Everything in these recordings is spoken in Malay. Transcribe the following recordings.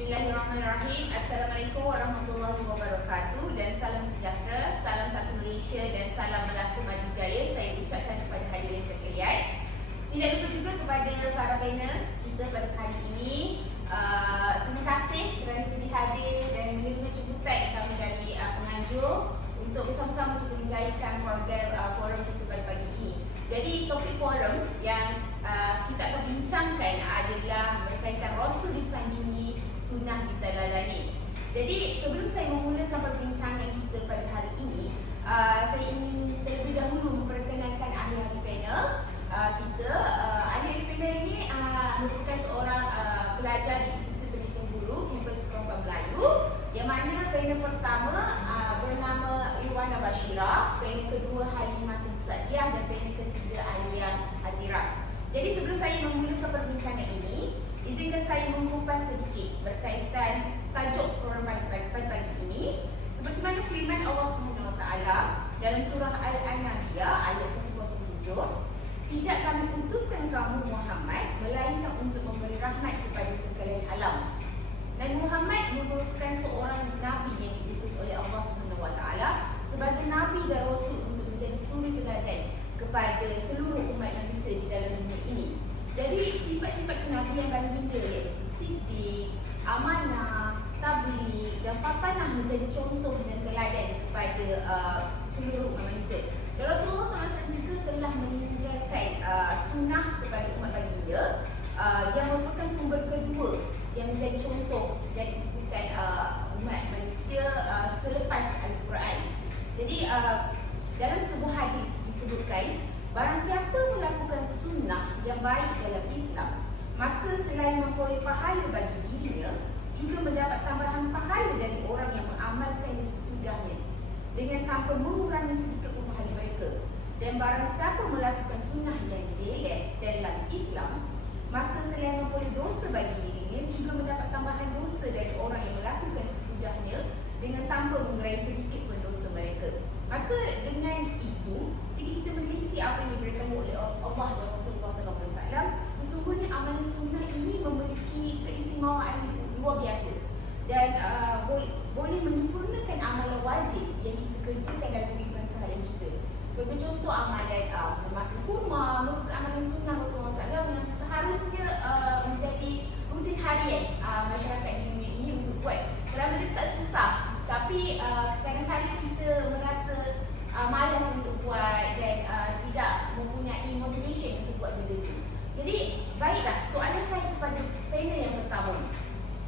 Bismillahirrahmanirrahim. Assalamualaikum warahmatullahi wabarakatuh dan salam sejahtera, salam satu Malaysia dan salam Melaka Maju Jaya saya ucapkan kepada hadirin sekalian. Tidak lupa juga kepada para panel kita pada hari ini. Terima kasih kerana sudi hadir dan menerima jemputan kami dari penganjur untuk bersama-sama kita menjayakan program forum kita pada pagi ini. Jadi topik forum yang kita akan bincangkan adalah berkaitan Rasul disanjungi, sunnah diteladani. Jadi sebelum saya memulakan perbincangan kita pada hari ini, saya ingin terlebih dahulu memperkenalkan ahli-ahli panel kita. Ahli-ahli panel ini merupakan seorang pelajar di Institut Pendidikan Guru Kampus Perempuan Melayu, yang mana panel pertama bernama Irwana Bashira, panel kedua Halimah bin Sadiah dan panel ketiga Alia Atira. Jadi sebelum saya memulakan perbincangan ini, izinkan saya mengupas sedikit berkaitan tajuk forum pada pagi ini. Seperti mana firman Allah SWT dalam surah Al-Anbiya ayat 107, tidak kami utuskan kamu Muhammad melainkan untuk memberi rahmat kepada sekalian alam. Nabi Muhammad merupakan seorang Nabi yang diutus oleh Allah SWT sebagai Nabi dan Rasul untuk menjadi suri teladan kepada seluruh umat manusia di dalam dunia ini. Jadi sifat-sifat kenabian baginda iaitu siddiq, amanah, tabligh dan papanah menjadi contoh dan teladan kepada seluruh umat manusia. Dan Rasulullah SAW juga telah meninggalkan sunnah kepada umat baginda yang merupakan sumber kedua yang menjadi contoh dan ikutan umat manusia selepas Al-Quran. Jadi dalam sebuah hadis disebutkan, barang siapa melakukan sunnah yang baik dalam Islam, maka selain memperoleh pahala bagi dirinya, juga mendapat tambahan pahala dari orang yang mengamalkannya sesudahnya dengan tanpa mengurangi sedikit pun pahala mereka. Dan barang siapa melakukan sunnah yang jelek dalam Islam, maka selain memperoleh dosa bagi dirinya, juga mendapat tambahan dosa dari orang yang melakukan sesudahnya dengan tanpa mengurangi sedikit pun dosa mereka. Maka dengan itu, jika kita meneliti apa yang diberitahu oleh Allah dan Rasulullah SAW, sesungguhnya amalan sunnah ini memiliki keistimewaan luar biasa dan boleh menyempurnakan amalan wajib yang kita kerjakan dalam kehidupan seharian kita. Sebagai contoh, amalan memakan kurma merupakan amalan sunnah Rasulullah SAW yang seharusnya menjadi rutin harian masyarakat di dunia ini untuk buat. Kerana dia tak susah, tapi kadang-kadang kita merasa malas untuk buat dan tidak mempunyai motivation untuk buat benda itu. Jadi baiklah, soalan saya kepada panel yang pertama,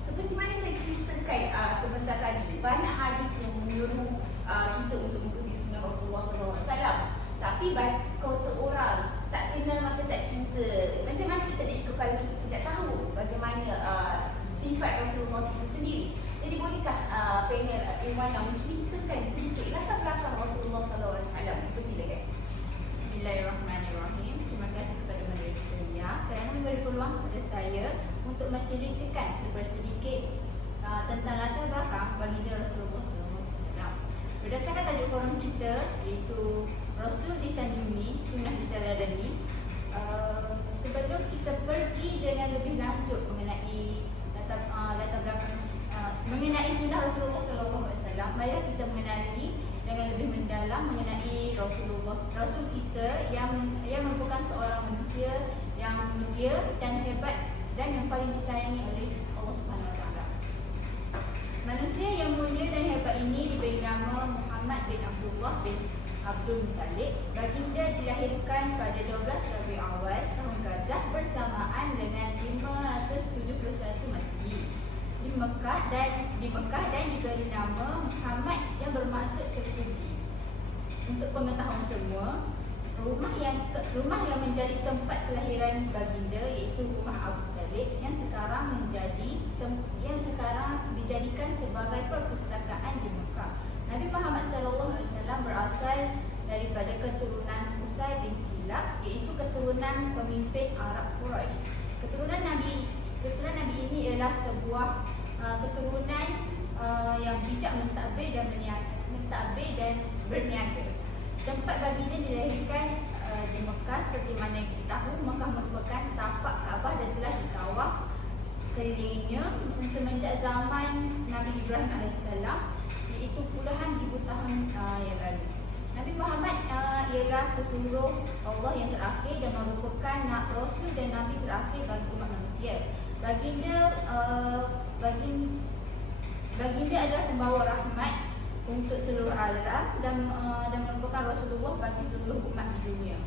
seperti mana saya ceritakan sebentar tadi, banyak hadis yang menyuruh kita untuk mengikuti sunnah Rasulullah SAW. Tapi kata orang tak kenal maka tak cinta. Macam mana kita nak ikut kalau kita tidak tahu bagaimana sifat Rasulullah itu sendiri? Jadi bolehkah panel Irwana menceritakan sedikit latar belakang Rasulullah SAW? Persilakan. Bismillahirrahmanirrahim. Terima kasih kepada moderator kerana memberi peluang kepada saya untuk menceritakan sedikit tentang latar belakang baginda Rasulullah SAW. Berdasarkan tajuk forum kita iaitu Rasul disanjungi, sunnah diteladani. Sebelum kita pergi dengan lebih lanjut mengenai latar belakang mengenai sunnah Rasulullah SAW, marilah kita mengenali dengan lebih mendalam mengenai Rasul kita yang merupakan seorang manusia yang mulia dan hebat dan yang paling disayangi oleh Allah SWT. Manusia yang mulia dan hebat ini diberi nama Muhammad bin Abdullah bin Abdul Muttalib. Baginda dilahirkan pada 12 Rabiul Awal tahun Gajah bersamaan dengan 571 Masjid di Mekah dan diberi nama Muhammad yang bermaksud terpuji. Untuk pengetahuan semua, rumah yang menjadi tempat kelahiran baginda iaitu rumah Abu Talib yang sekarang dijadikan sebagai perpustakaan di Mekah. Nabi Muhammad SAW berasal daripada keturunan Qusay bin Kilab, iaitu keturunan pemimpin Arab Quraisy. Keturunan Nabi ini ialah sebuah keturunan yang bijak mentadbir dan berniaga. Tempat baginda dilahirkan di Mekah. Seperti mana yang kita tahu, Mekah merupakan tapak Kaabah dan telah ditawaf mengelilinginya semenjak zaman Nabi Ibrahim AS, iaitu puluhan ribu tahun yang lalu. Nabi Muhammad ialah pesuruh Allah yang terakhir dan merupakan Rasul dan Nabi terakhir bagi umat manusia. Baginda adalah pembawa rahmat untuk seluruh alam dan merupakan Rasulullah bagi seluruh umat di dunia.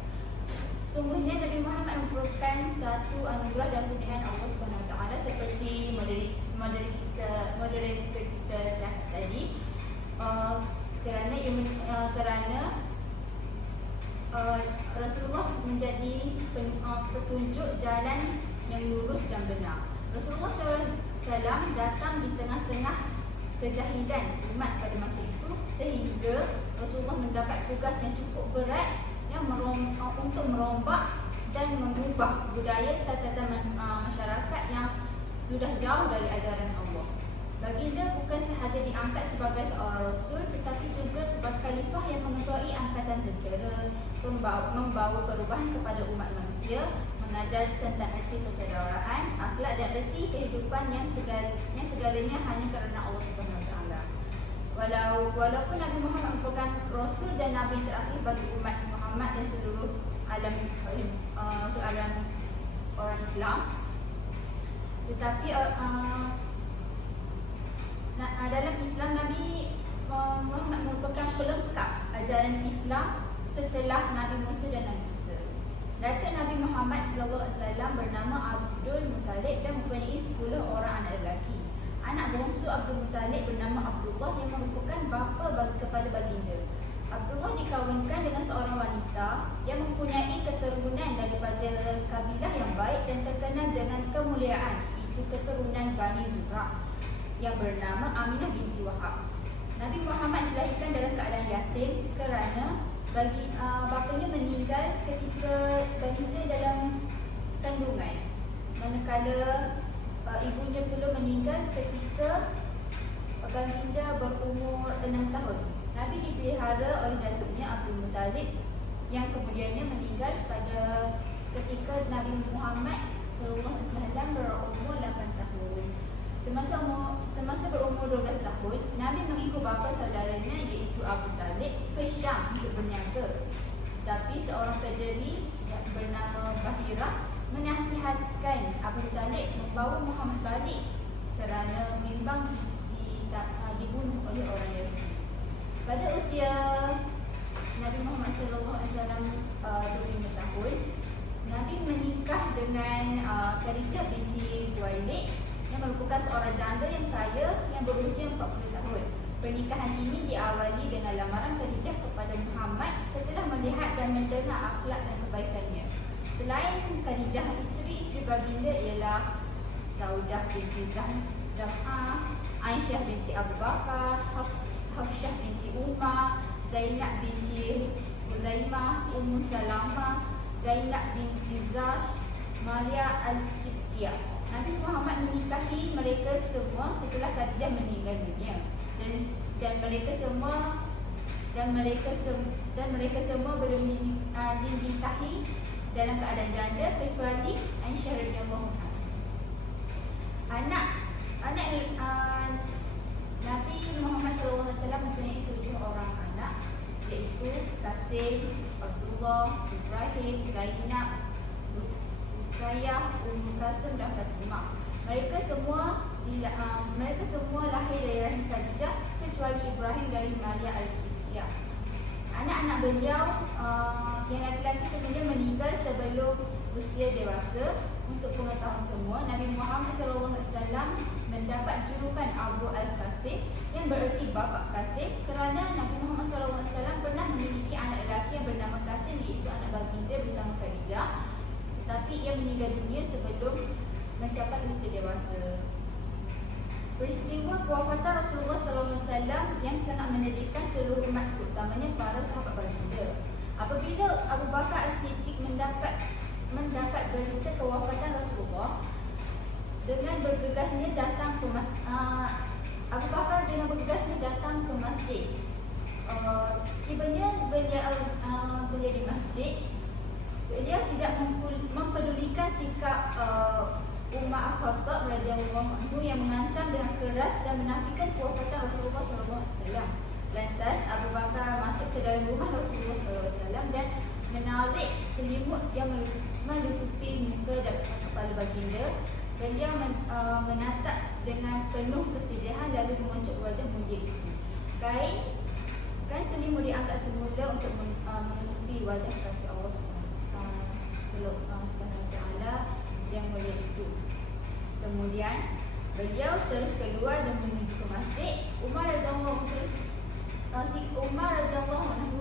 Sesungguhnya Nabi Muhammad merupakan satu anugerah dan kurniaan Allah SWT, seperti moderator kita tadi, kerana Rasulullah menjadi petunjuk jalan yang lurus dan benar. Rasulullah SAW datang di tengah-tengah kejahilan umat pada masa itu, sehingga Rasulullah mendapat tugas yang cukup berat untuk merombak dan mengubah budaya tatanan masyarakat yang sudah jauh dari ajaran Allah. Baginda bukan sahaja diangkat sebagai seorang rasul, tetapi juga sebagai khalifah yang mengetuai angkatan tentera, membawa perubahan kepada umat manusia, mengajar tentang erti persaudaraan, akhlak dan erti kehidupan yang segalanya hanya kerana Allah SWT. Walaupun Nabi Muhammad merupakan rasul dan nabi terakhir bagi umat Muhammad dan seluruh alam orang Islam, tetapi dalam Islam Nabi Muhammad merupakan pelengkap ajaran Islam setelah Nabi Musa dan Nabi Isa. Datuk Nabi Muhammad SAW bernama Abdul Muttalib dan mempunyai 10 orang anak lelaki. Anak bongsu Abdul Muttalib bernama Abdullah yang merupakan bapa kepada baginda. Abdullah dikahwinkan dengan seorang wanita yang mempunyai keturunan daripada kabilah yang baik dan terkenal dengan kemuliaan, iaitu keturunan Bani Zurah, yang bernama Aminah binti Wahab. Nabi Muhammad dilahirkan dalam keadaan yatim kerana bapanya meninggal ketika baginda dalam kandungan, manakala ibunya pula meninggal ketika baginda berumur 6 tahun. Nabi dipelihara oleh datuknya Abdul Muttalib yang kemudiannya meninggal pada ketika Nabi Muhammad SAW berumur 8 tahun. Semasa berumur 12 tahun, Nabi mengikut bapa saudaranya iaitu Abu Talib ke Syam untuk berniaga. Tapi seorang pederi yang bernama Bahirah menasihatkan Abu Talib membawa Muhammad balik kerana bimbang dibunuh oleh orang Yahudi. Pada usia Nabi Muhammad SAW 25 tahun, Nabi menikah dengan Khadijah binti Khuwailid yang merupakan seorang janda yang kaya yang berusia 40 tahun. Pernikahan ini diawali dengan lamaran Khadijah kepada Muhammad setelah melihat dan mendengar akhlak dan kebaikannya. Selain Khadijah, isteri-isteri baginda ialah Saudah binti Zam'ah, Aisyah binti Abu Bakar, Hafsyah binti Umar, Zainab binti Huzaimah, Ummu Salamah, Zainab binti Zash, Maria Al-Qibtiyah. Nabi Muhammad menikahi mereka semua setelah Khadijah meninggal dunia, dan mereka semua belum dinikahi dalam keadaan janda kecuali Aisyah radhiyallahu anha. Nabi Muhammad SAW mempunyai 7 orang anak, iaitu Qasim, Abdullah, Ibrahim, Zainab, Ruqayyah, Ummu Qasim dan Fatimah. Mereka semua lahir dari rahim Khadijah kecuali Ibrahim dari Maria Al-Qibtiyah. Anak-anak beliau yang laki-laki sebenarnya meninggal sebelum usia dewasa. Untuk pengetahuan semua, Nabi Muhammad SAW mendapat julukan Abu Al-Qasim yang bererti bapa Qasim kerana Nabi Muhammad SAW pernah memiliki anak lelaki yang bernama Qasim, iaitu anak baginda bersama Khadijah, tetapi ia meninggal dunia sebelum mencapai usia dewasa. Peristiwa kewafatan Rasulullah SAW yang sangat menyedihkan seluruh umat, terutamanya para sahabat baginda. Apabila Abu Bakar As-Siddiq mendapat berita kewafatan Rasulullah, dengan bergegasnya datang ke Abu Bakar dengan bergegasnya datang ke masjid. Setibanya beliau di masjid, beliau tidak mempedulikan sikap Umar Al-Khattab radhiyallahu keras dan menafikan kewafatan Rasulullah SAW. Lantas Abu Bakar masuk ke dalam rumah Rasulullah SAW dan menarik selimut yang menutupi muka dan kepala baginda. Beliau menatap dengan penuh kesedihan lalu menguncuk wajah mulia itu. Kain selimut diangkat semula untuk menutupi wajah kasih Allah SWT yang mulia itu. Kemudian beliau terus keluar dan menuju ke masjid. Umar radhiyallahu anhu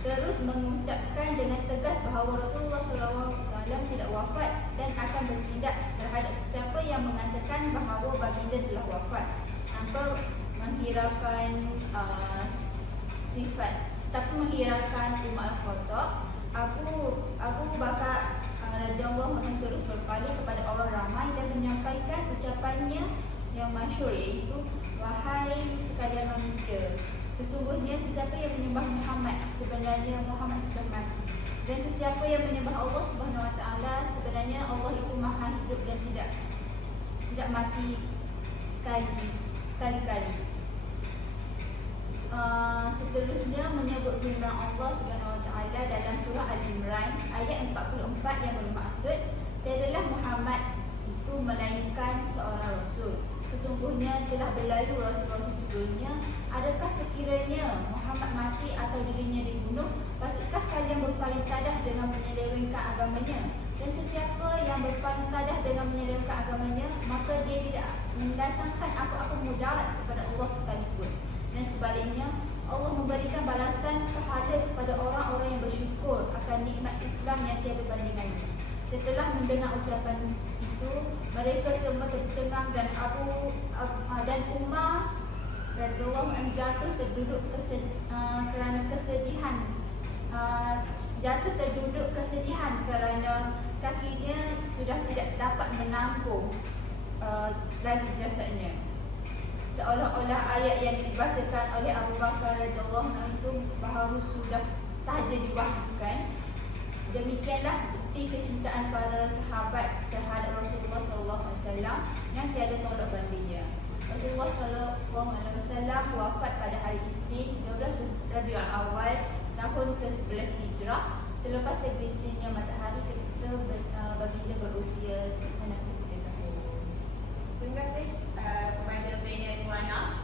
terus mengucapkan dengan tegas bahawa Rasulullah SAW tidak wafat dan akan bertindak terhadap siapa yang mengatakan bahawa baginda telah wafat tanpa menghiraukan sifat, tapi menghiraukan Umar al-Khattab. Abu Bakar radhiyallahu anhu terus berpaling kepada orang ramai dan menyampaikan ucapannya yang masyhur, iaitu, wahai sekalian manusia, sesungguhnya sesiapa yang menyembah Muhammad, sebenarnya Muhammad sudah mati, dan sesiapa yang menyembah Allah Subhanahu Wa Taala, sebenarnya Allah itu maha hidup dan tidak mati sekali-kali. Seterusnya menyebut firman Allah Subhanahu Wa Taala dalam surah Al-Imran ayat 44 yang bermaksud, tiadalah Muhammad itu melainkan seorang rasul. Sesungguhnya telah berlalu rasul-rasul sebelumnya. Adakah sekiranya Muhammad mati atau dirinya dibunuh, patutkah kalian berpaling tadah dengan menyelewengkan agamanya? Dan sesiapa yang berpaling tadah dengan menyelewengkan agamanya, maka dia tidak mendatangkan apa-apa mudarat kepada Allah sekalipun. Dan sebaliknya, Allah memberikan balasan pahala kepada orang-orang yang bersyukur akan nikmat Islam yang tiada bandingannya. Setelah mendengar ucapan itu, mereka semua tercengang dan Umar radhiyallahu anhu jatuh terduduk kerana kesedihan kerana kakinya sudah tidak dapat menampung lagi jasadnya. Seolah-olah ayat yang dibacakan oleh Abu Bakar radhiyallahu anhu itu baharu sudah sahaja diwahyukan. Demikianlah bukti kecintaan para sahabat terhadap Rasulullah SAW yang tiada tolak bandingnya. Rasulullah SAW wafat pada hari Isnin 12 Rabiul Awal tahun ke-11 Hijrah selepas terbitnya matahari ketika baginda berusia 63 tahun. Terima kasih kepada Benya Nuana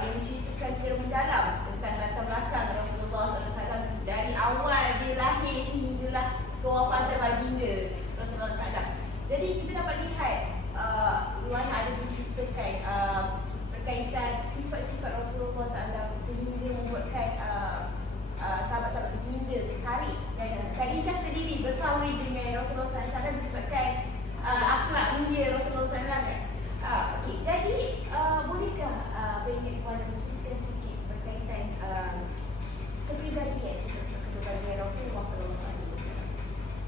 yang menceritakan secara mendalam tentang latar belakang Rasulullah SAW dari awal dia lahir sehinggalah kewafatan baginda Rasulullah SAW. Jadi kita dapat lihat Nuana ada menceritakan berkaitan sifat-sifat Rasulullah SAW sehingga membuatkan sahabat-sahabat baginda tertarik, dan Khadijah sendiri berkahwin dengan Rasulullah SAW disebabkan akhlak mulia Rasulullah SAW. Okey, jadi bolehkah Benya Nuana menceritakan sedikit berkaitan kepribadian Rasulullah SAW?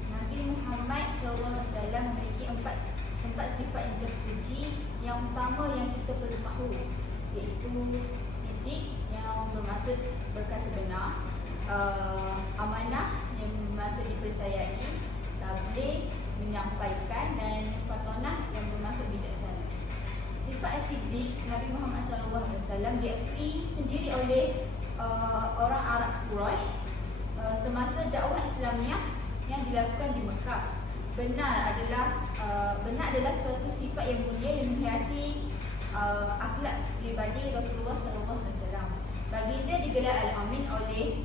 Nabi Muhammad SAW memiliki empat sifat yang terpuji. Yang pertama yang kita perlu tahu, iaitu Siddiq yang bermaksud berkata benar, amanah yang bermaksud dipercayai, tabligh menyampaikan, dan fatonah yang bermaksud bijaksana. Sifat Siddiq Nabi Muhammad SAW diakui sendiri oleh orang Arab Quraisy semasa dakwah Islamiah yang dilakukan di Mekah. Benar adalah suatu sifat yang mulia yang menghiasi akhlak pribadi Rasulullah SAW. Baginda digelar Al-Amin oleh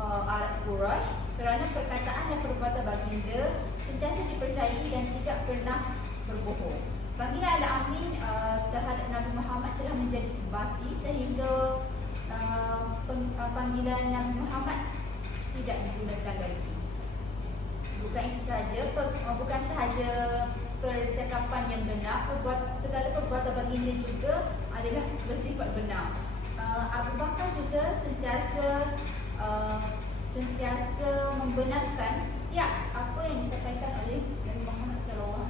Arab Quraisy kerana perkataan dan perbuatan baginda sentiasa dipercayai dan tidak pernah berbohong. Panggilan Al-Amin terhadap Nabi Muhammad telah menjadi sebati sehingga panggilan Nabi Muhammad tidak digunakan lagi. Bukan sahaja percakapan yang benar, segala perbuatan baginda juga adalah bersifat benar. Abu Bakar juga sentiasa membenarkan setiap apa yang disampaikan oleh Nabi Muhammad SAW.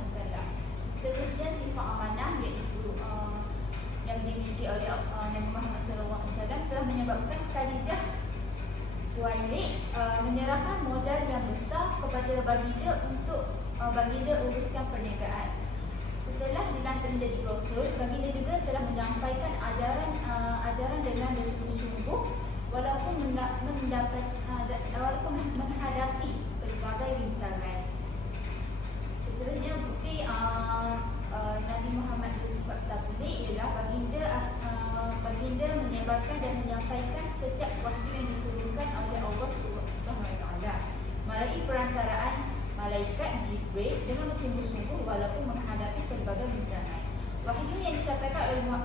Seterusnya sifat amanah, iaitu yang dimiliki oleh Nabi Muhammad SAW telah menyebabkan Khadijah Khuwailid menyerahkan modal yang besar kepada baginda untuk baginda uruskan perniagaan. Setelah dilantik menjadi rasul, baginda juga telah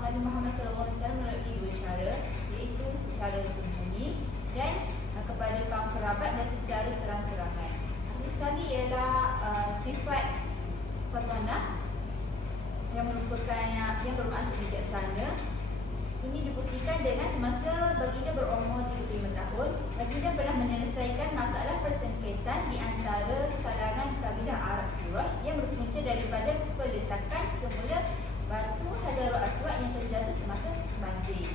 Nabi Muhammad SAW melalui dua cara, iaitu secara sembunyi dan kepada kaum kerabat dan secara terang-terangan. Akhir sekali ialah sifat fatanah yang merupakan yang bermaksud bijaksana. Ini dibuktikan dengan semasa baginda berumur 35 tahun, baginda pernah menyelesaikan masalah persengketaan di antara kalangan kabilah Arab Quraisy yang berpunca daripada peletakan semula batu Hajarul Aswad yang terjatuh semasa banjir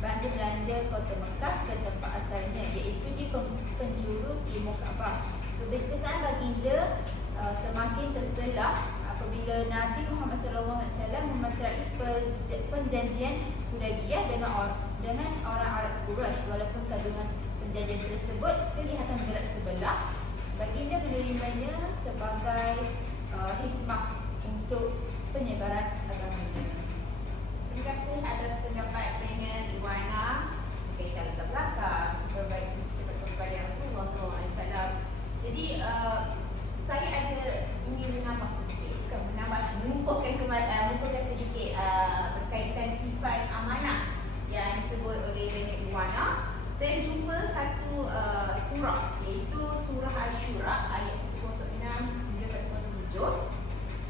melanda kota Mekah ke tempat asalnya, iaitu di penjuru timur Kaabah. Kebijaksanaan baginda semakin terselah apabila Nabi Muhammad SAW memeterai perjanjian Hudaybiyah dengan orang Arab Quraisy. Walaupun kandungan perjanjian tersebut kelihatan berat sebelah, baginda menerimanya sebagai hikmah untuk penyebaran agamanya. Terima kasih atas pendapat dengan Iwana berkaitan latar belakang berbaik sifat kepada Rasulullah SAW. Jadi saya ada ingin menambah sedikit, bukan menambah, mengukuhkan sedikit berkaitan sifat amanah yang disebut oleh Nenek Iwana. Saya jumpa satu surah, iaitu surah Asy-Syura ayat 106 hingga 107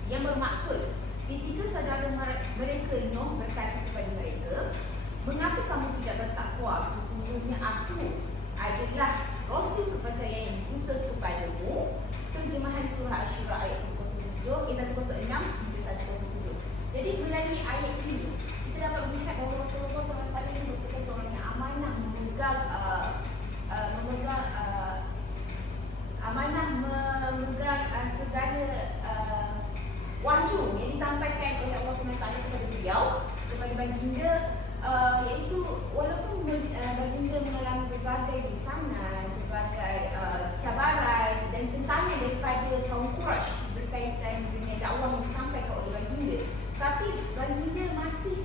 yang bermaksud ketika saudara mereka Nuh berkata kepada mereka, mengapa kamu tidak bertakwa, sesungguhnya aku adalah Rasul kepercayaan yang diutus kepadamu. Terjemahan surah Asy-Syura ayat 106 hingga 107. Jadi melalui ayat ini kita dapat melihat bahawa Rasulullah SAW ini merupakan seorang yang amanah, memegang segala wahyu yang disampaikan oleh Allah SWT kepada beliau, kepada baginda, iaitu walaupun baginda mengalami berbagai rintangan, berbagai cabaran dan tentangan daripada kaum Quraisy berkaitan dengan dakwah yang disampaikan oleh baginda, tapi baginda masih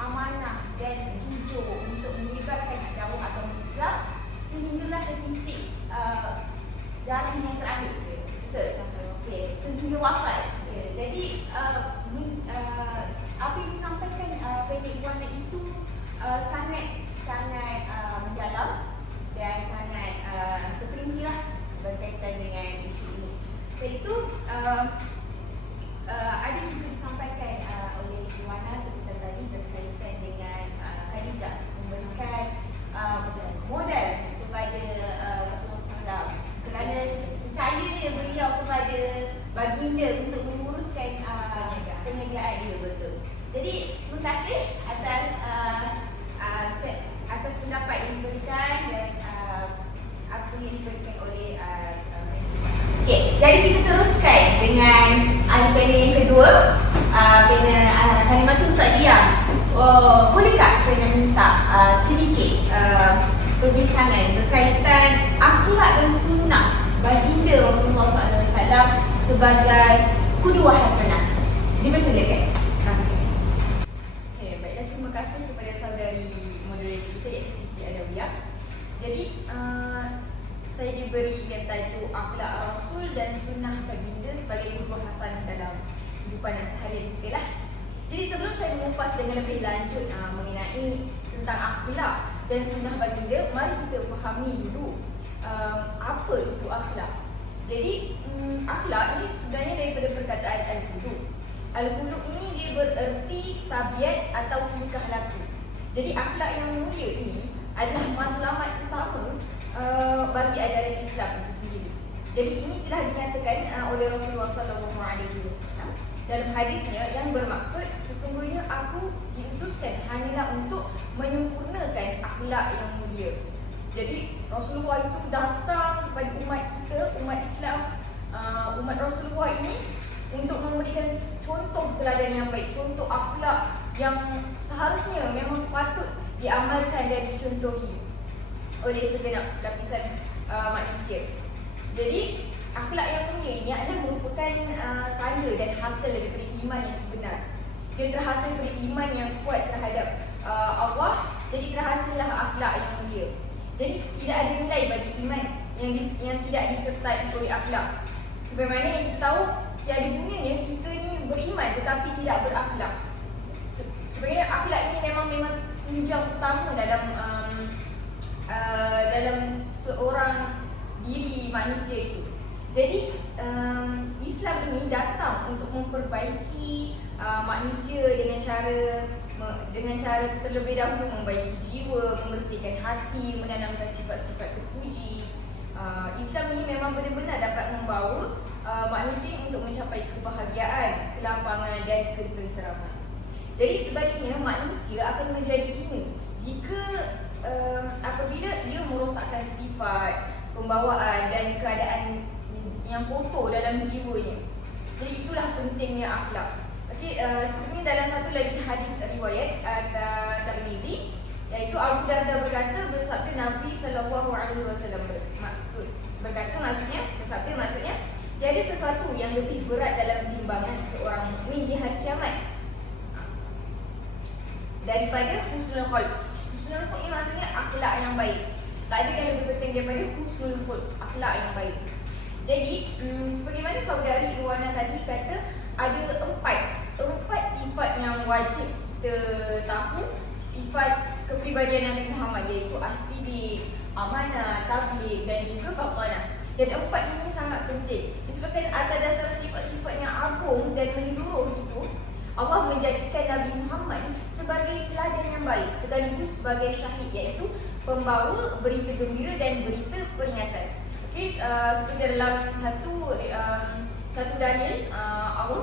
amanah dan jujur untuk menyebarkan dakwah agama Islam sehinggalah ke titik darah yang terakhir. Betul? Sehingga wafat. Jadi apa yang disampaikan Nenek Iwana itu sangat mendalam dan sangat terperincilah berkaitan dengan isu ini. Iaitu ada juga disampaikan oleh Iwana seperti tadi berkaitan dengan Khadijah memberikan modal kepada Rasulullah SAW kerana percayanya beliau kepada baginda untuk menguruskan perniagaan dia. Betul. Jadi terima kasih atas pendapat yang diberikan dan apa yang diberikan oleh Okey, jadi kita teruskan dengan ahli panel yang kedua, panel Halimatul Sa'diyah. Bolehkah saya minta sedikit perbincangan berkaitan akhlak dan sunnah baginda Rasulullah SAW sebagai qudwah hasanah? Dipersilakan. Okay, baiklah, terima kasih kepada saudari moderator kita iaitu Siti Alawiyah. Jadi saya diberikan tajuk akhlak Rasul dan sunnah baginda sebagai qudwah hasanah dalam kehidupan seharian kita lah. Jadi sebelum saya mengupas dengan lebih lanjut mengenai tentang akhlak dan sunnah baginda, mari kita fahami dulu apa itu akhlak. Jadi akhlak ini sebenarnya daripada perkataan al-khuluq. Al-khuluq ini dia bererti tabiat atau tingkah laku. Jadi akhlak yang mulia ini adalah matlamat utama bagi ajaran Islam itu sendiri. Jadi ini telah dinyatakan oleh Rasulullah SAW dalam hadisnya yang bermaksud, sesungguhnya aku diutuskan hanyalah untuk menyempurnakan akhlak yang mulia. Jadi Rasulullah itu datang kepada umat kita, umat Islam, umat Rasulullah ini untuk memberikan contoh teladan yang baik, contoh akhlak yang seharusnya memang patut diamalkan dan dicontohi oleh segenap lapisan manusia. Jadi akhlak yang mulia ini adalah merupakan tanda dan hasil daripada iman yang sebenar. Dia terhasil daripada iman yang kuat terhadap Allah. Jadi terhasillah akhlak yang mulia. Jadi tidak ada nilai bagi iman yang tidak disertai oleh akhlak. Sebagaimana yang kita tahu, tiada gunanya kita ni beriman tetapi tidak berakhlak. Sebenarnya penunjang utama dalam seorang diri manusia itu. Jadi Islam ini datang untuk memperbaiki manusia dengan cara terlebih dahulu membaiki jiwa, membersihkan hati, menanamkan sifat-sifat terpuji. Islam ini memang benar-benar dapat membawa manusia untuk mencapai kebahagiaan, kelapangan dan ketenteraman. Jadi sebaliknya manusia akan menjadi hina jika apabila ia merosakkan sifat, pembawaan dan keadaan yang kotor dalam jiwanya. Jadi itulah pentingnya akhlak. Okey, sebenarnya dalam satu lagi hadis riwayat Tirmizi, iaitu Abu Darda berkata, bersabda Nabi SAW maksudnya tiada sesuatu yang lebih berat dalam timbangan seorang mukmin di hari kiamat daripada husnul khuluq. Husnul khuluq ini maksudnya akhlak yang baik. Tak ada yang lebih penting daripada husnul khuluq, akhlak yang baik. Jadi sebagaimana saudari Iwana tadi kata, ada empat sifat yang wajib kita tahu, sifat kepribadian Nabi Muhammad, iaitu as-siddiq, amanah, tabligh dan juga fatanah. Dan empat ini sangat penting disebabkan atas dasar sifat-sifat yang agung dan menyeluruh itu, Allah menjadikan Nabi Muhammad sebagai teladan yang baik sekaligus sebagai syahid, iaitu pembawa berita gembira dan berita peringatan. Okey, seperti dalam satu Daniel, Allah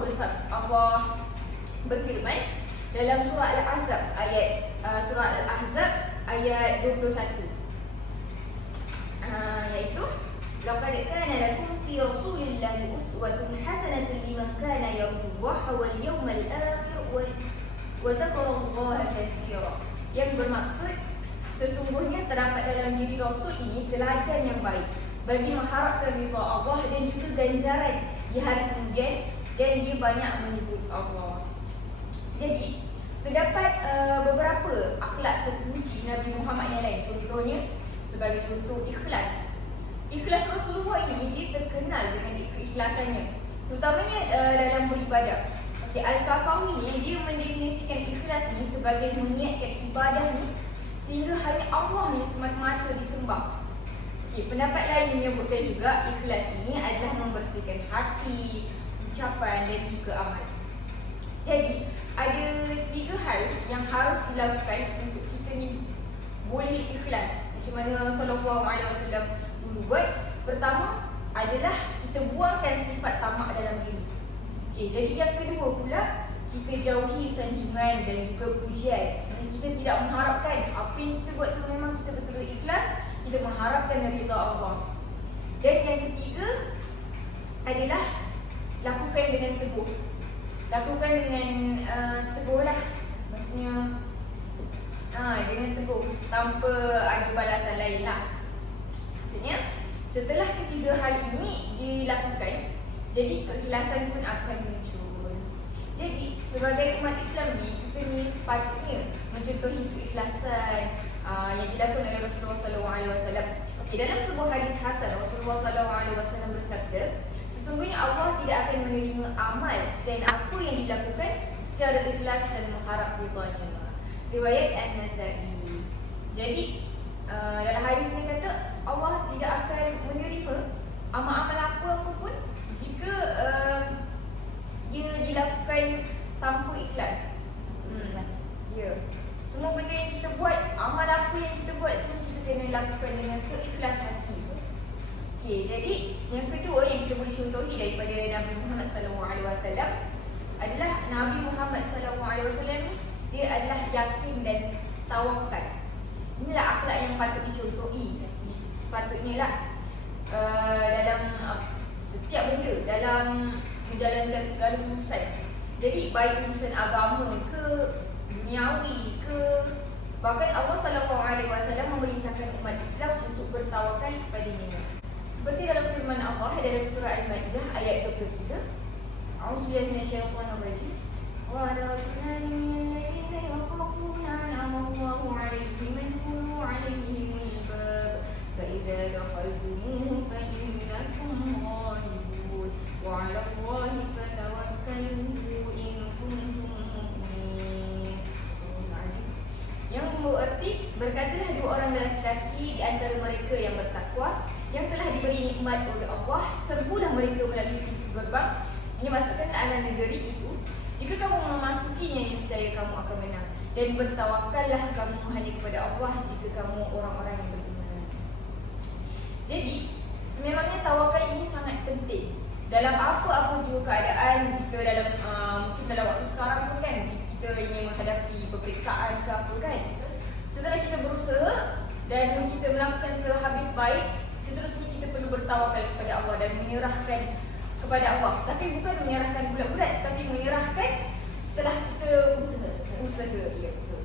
berfirman dalam surah Al-Ahzab ayat 21, iaitu laqad kana lakum fi rasulillahi uswatun hasanatun liman kana yarjullaha wal yawmal akhir wa dzakarallaha katsiran. Yang bermaksud, sesungguhnya terdapat dalam diri Rasul ini teladan yang baik bagi mengharapkan ridha Allah dan juga ganjaran di hari kemudian, dan dia banyak menyebut Allah. Jadi terdapat beberapa akhlak terpuji Nabi Muhammad yang lain. Contohnya, sebagai contoh, ikhlas. Ikhlas Rasulullah ini dia terkenal dengan keikhlasannya, terutamanya dalam beribadah. Okay, Al-Kafawi ni dia mendefinisikan ikhlas ni sebagai meniatkan ibadah ni sehingga hanya Allah yang semata-mata disembah. Okay, pendapat lain menyebutkan juga ikhlas ini adalah membersihkan hati, ucapan dan juga amal. Jadi ada 3 hal yang harus dilakukan untuk kita ni boleh ikhlas, macam mana Sallallahu Alaihi Wasallam dulu buat. Pertama adalah kita buangkan sifat tamak dalam diri. Okay, jadi yang kedua pula, kita jauhi sanjungan dan juga pujian. Kita tidak mengharapkan apa yang kita buat tu memang kita betul-betul ikhlas, kita mengharapkan ridha Allah. Dan yang ketiga adalah lakukan dengan teguh. Lakukan dengan teguh lah. Maksudnya dengan teguh, tanpa ada balasan lain lah. Maksudnya setelah ketiga hal ini dilakukan, jadi keikhlasan pun akan muncul. Jadi sebagai umat Islam ni, kita ni sepatutnya mencontohi keikhlasan yang dilakukan oleh Rasulullah SAW. Okey, dalam sebuah hadis hasan, Rasulullah SAW bersabda, sesungguhnya Allah tidak akan menerima amal selain apa yang dilakukan secara ikhlas dan mengharap ridha-Nya. Riwayat An-Nasa'i. Jadi dalam hadis ni kata Allah tidak akan menerima amal-amal apa pun jika dia dilakukan tanpa ikhlas. Ya. Semua benda yang kita buat, amal apa yang kita buat, semua kita kena lakukan dengan seikhlas hati. Okey, jadi yang kedua yang kita boleh contohi daripada Nabi Muhammad SAW adalah Nabi Muhammad SAW ni, dia adalah yakin dan tawakal. Inilah akhlak yang patut dicontohi. Sepatutnya lah dalam setiap benda, dalam menjalankan segala urusan. Jadi baik urusan agama ke duniawi ke, bahkan Allah SAW memerintahkan umat Islam untuk bertawakal kepada-Nya. Seperti dalam firman Allah dalam surah Al-Maidah ayat 23, A'udzubillahi minasyaitonir rajim. Wa la tu'minu alladhina yakhafuna an'amallahu 'alaihim adkhulu 'alaihimul bab fa idza dakhaltumuhu fa innakum ghalibun wa 'ala Allahi fatawakkalu in kuntum mu'minin. Yang bererti berkatalah dua orang lelaki di antara mereka yang bertakwa yang telah diberi nikmat oleh Allah, serbulah mereka melalui pintu gerbang. Ini maksudkan tahanan negeri itu. Jika kamu memasukinya, niscaya kamu akan menang. Dan bertawakallah kamu hanya kepada Allah jika kamu orang-orang yang beriman. Jadi, memangnya tawakal ini sangat penting. Dalam apa-apa juga keadaan kita dalam mungkin dalam waktu sekarang pun kan kita ingin menghadapi peperiksaan ke apa kan. Setelah kita berusaha dan kita melakukan sehabis baik, seterusnya kita perlu bertawakal kepada Allah dan menyerahkan kepada Allah. Tapi bukan menyerahkan bulat-bulat, tapi menyerahkan setelah kita usaha. Ya, betul.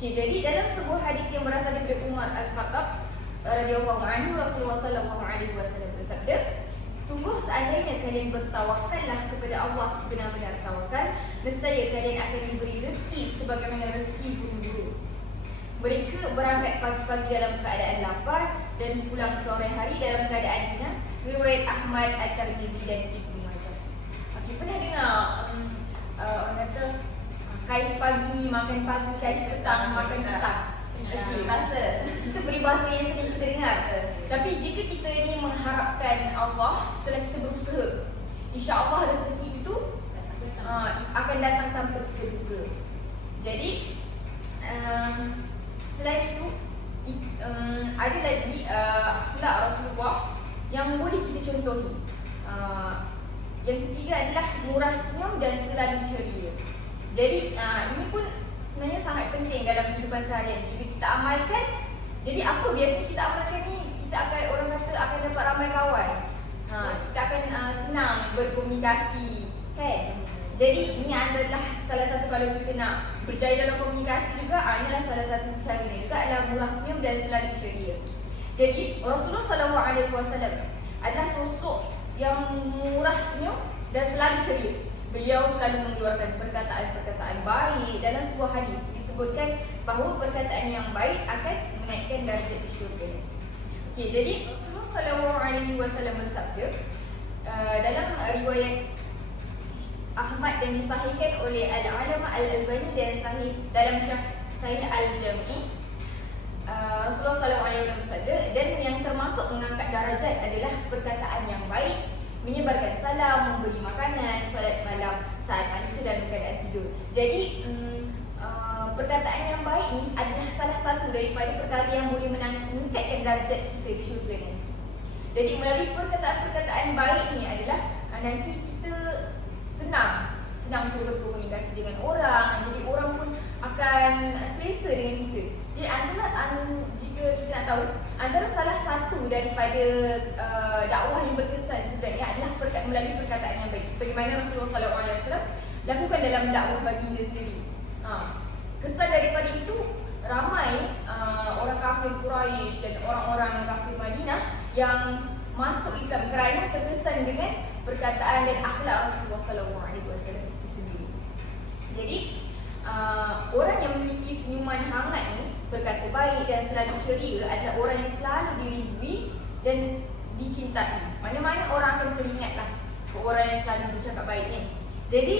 Okay, jadi dalam sebuah hadis yang berasal daripada Umar Al-Khattab radhiyallahu anhu, Rasulullah sallallahu alaihi wasallam bersabda, sungguh seandainya kalian bertawakallah kepada Allah sebenar-benar tawakal, nescaya kalian akan diberi rezeki sebagaimana rezeki burung-burung. Mereka berangkat pagi-pagi dalam keadaan lapar dan pulang sore hari dalam keadaan kenyang. Riwayat Ahmad, At-Tirmizi dan Ibnu Majah. Okey, pernah dengar orang kata kais pagi makan pagi, kais petang makan petang. Okey, Bahasa. kita peribahasa yang sering kita dengar. Tapi jika kita ni mengharapkan Allah setelah kita berusaha, insya-Allah rezeki itu akan datang tanpa kita duga. Jadi selain itu ada lagi akhlak Rasulullah yang boleh kita contohi. Yang ketiga adalah murah senyum dan selalu ceria. Jadi ini pun sebenarnya sangat penting dalam kehidupan seharian. Jika kita amalkan, jadi apa biasa kita amalkan ni, kita akan, orang kata akan dapat ramai kawan. Kita akan senang berkomunikasi, kan? Jadi ini adalah salah satu, kalau kita nak berjaya dalam komunikasi juga, inilah salah satu caranya juga adalah murah senyum dan selalu ceria. Jadi Rasulullah SAW adalah sosok yang murah senyum dan selalu ceria. Beliau selalu mengeluarkan perkataan-perkataan baik. Dalam sebuah hadis disebutkan bahawa perkataan yang baik akan menaikkan darjat di syurga. Okey, jadi Rasulullah SAW bersabda dalam riwayat Ahmad dan disahihkan oleh Al-Alama Al-Albani dan sahih dalam Sahih Al-Jami'. Rasulullah SAW bersabda, dan yang termasuk mengangkat darajat adalah perkataan yang baik, menyebarkan salam, memberi makanan, solat malam saat manusia dalam keadaan tidur. Jadi perkataan yang baik ni adalah salah satu daripada perkara yang boleh meningkatkan darjat kita di syurga ni. Jadi melalui perkataan-perkataan baik ni adalah nanti kita senang untuk berkomunikasi dengan orang. Jadi orang pun akan selesa dengan kita. Jadi jika kita nak tahu, antara salah satu daripada dakwah yang berkesan sebenarnya adalah melalui perkataan yang baik. Sebagaimana Rasulullah SAW lakukan dalam dakwah baginda sendiri. Kesan daripada itu, ramai orang kafir Quraisy dan orang-orang kafir Madinah yang masuk Islam kerana terkesan dengan perkataan dan akhlak Rasulullah SAW itu sendiri. Jadi orang yang memiliki senyuman hangat ni, berkata baik dan selalu ceria adalah orang yang selalu diridui dan dicintai. Mana-mana orang akan teringatlah orang yang selalu bercakap baik ni. Jadi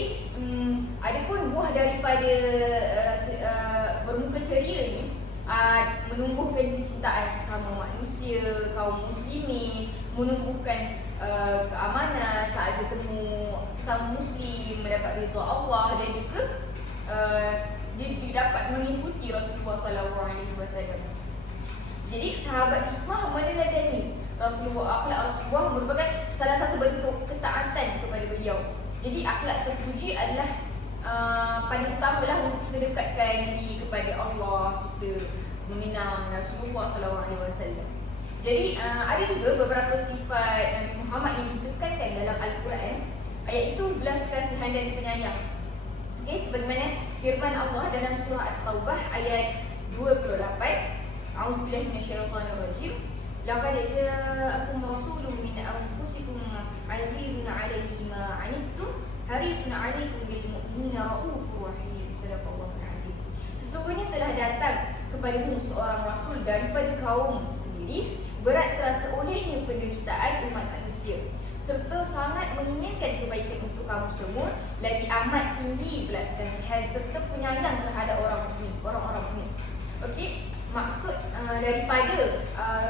ada pun buah daripada bermuka ceria ni menumbuhkan kecintaan sesama manusia, kaum muslimin, menumbuhkan keamanan saat bertemu sesama muslim, mendapat ridha Allah dan juga dia dapat mengikuti Rasulullah SAW. Jadi sahabat hikmah meneladani akhlak Rasulullah merupakan salah satu bentuk ketaatan kepada beliau. Jadi akhlak terpuji adalah paling utamalah untuk kita dekatkan diri kepada Allah, kita meminang Rasulullah SAW. Jadi ada juga beberapa sifat Nabi Muhammad yang ditekankan dalam Al-Quran, iaitu belas kasihan dan penyayang. Okay, sebagaimana firman Allah dalam surah At-Taubah ayat 28, A'udzubillahi minasyaitonirrajim. Laqad ja'akum rasulun min anfusikum azizun 'alaihi ma 'anittum harisun 'alaikum bil mu'minina raufur rahim. Sadaqallahul azim. Sesungguhnya telah datang kepadamu seorang rasul daripada kaum sendiri, berat terasa olehnya penderitaan umat manusia, serta sangat menginginkan kebaikan untuk kamu semua, lagi amat tinggi belas kasihan serta penyayang terhadap orang mukmin. Okey, daripada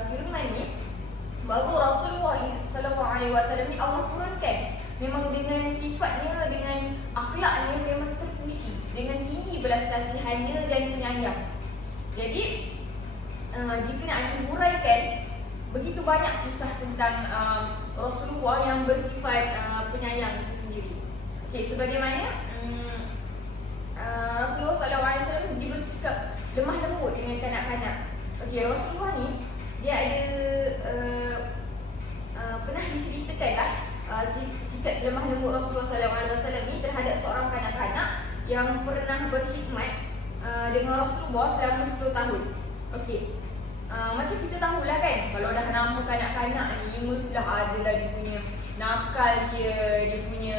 firman ni bahawa Rasulullah SAW ni Allah turunkan memang dengan sifatnya, dengan akhlaknya memang terpuji, dengan tinggi belas kasihannya dan penyayang. Jadi jika nak dihuraikan, begitu banyak kisah tentang Rasulullah yang bersifat penyayang itu sendiri. Okey, sebagaimana Rasulullah SAW dia bersikap lemah lembut dengan kanak-kanak. Okey, Rasulullah ni dia ada pernah diceritakan lah sikap lemah lembut Rasulullah SAW ni terhadap seorang kanak-kanak yang pernah berkhidmat dengan Rasulullah selama 10 tahun. Okey, macam kita tahulah kan, kalau dah nama kanak-kanak ni mestilah adalah dia punya nakal dia punya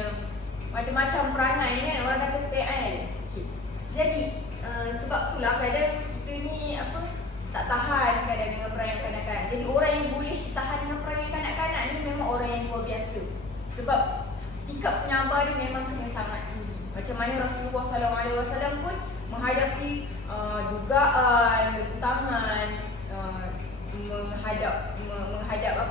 macam-macam perangai kan, orang kata PL. Okay. Jadi sebab itulah kadang kita ni tak tahan kadang dengan perangai kanak-kanak. Jadi orang yang boleh tahan dengan perangai kanak-kanak ni memang orang yang luar biasa. Sebab sikap penyabar dia memang kena sangat tinggi. Macam mana Rasulullah SAW pun menghadapi dugaan, bentangan, menghadap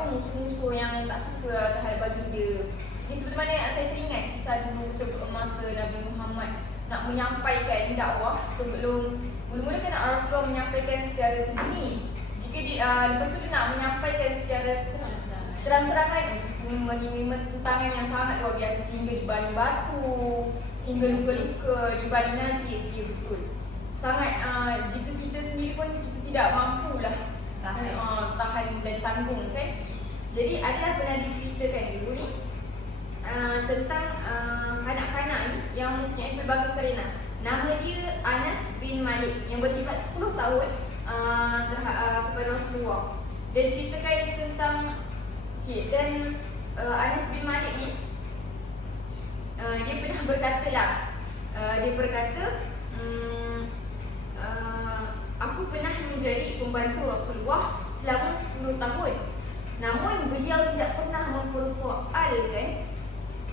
musuh-musuh yang tak suka terhadap baginda. Ini seperti mana yang saya teringat kisah dulu sebelum masa Nabi Muhammad nak menyampaikan dakwah. Sebelum mula-mula kan Rasulullah menyampaikan secara sembunyi. Jika lepas tu dia nak menyampaikan secara terang-terangan, menerima tentangan yang sangat luar biasa sehingga dibaling batu, sehingga luka-luka, dibaling najis. Ya betul. Sangat jika kita sendiri pun kita tidak mampulah tahan dan tanggung kan. Jadi adalah pernah diceritakan dulu ni tentang kanak-kanak ni yang mempunyai pelbagai kerana. Nama dia Anas bin Malik yang berkhidmat 10 tahun kepada Rasulullah. Dia ceritakan tentang dan Anas bin Malik ni dia pernah berkata lah, dia berkata aku pernah menjadi pembantu Rasulullah selama 10 tahun. Namun beliau tidak pernah mempersoalkan,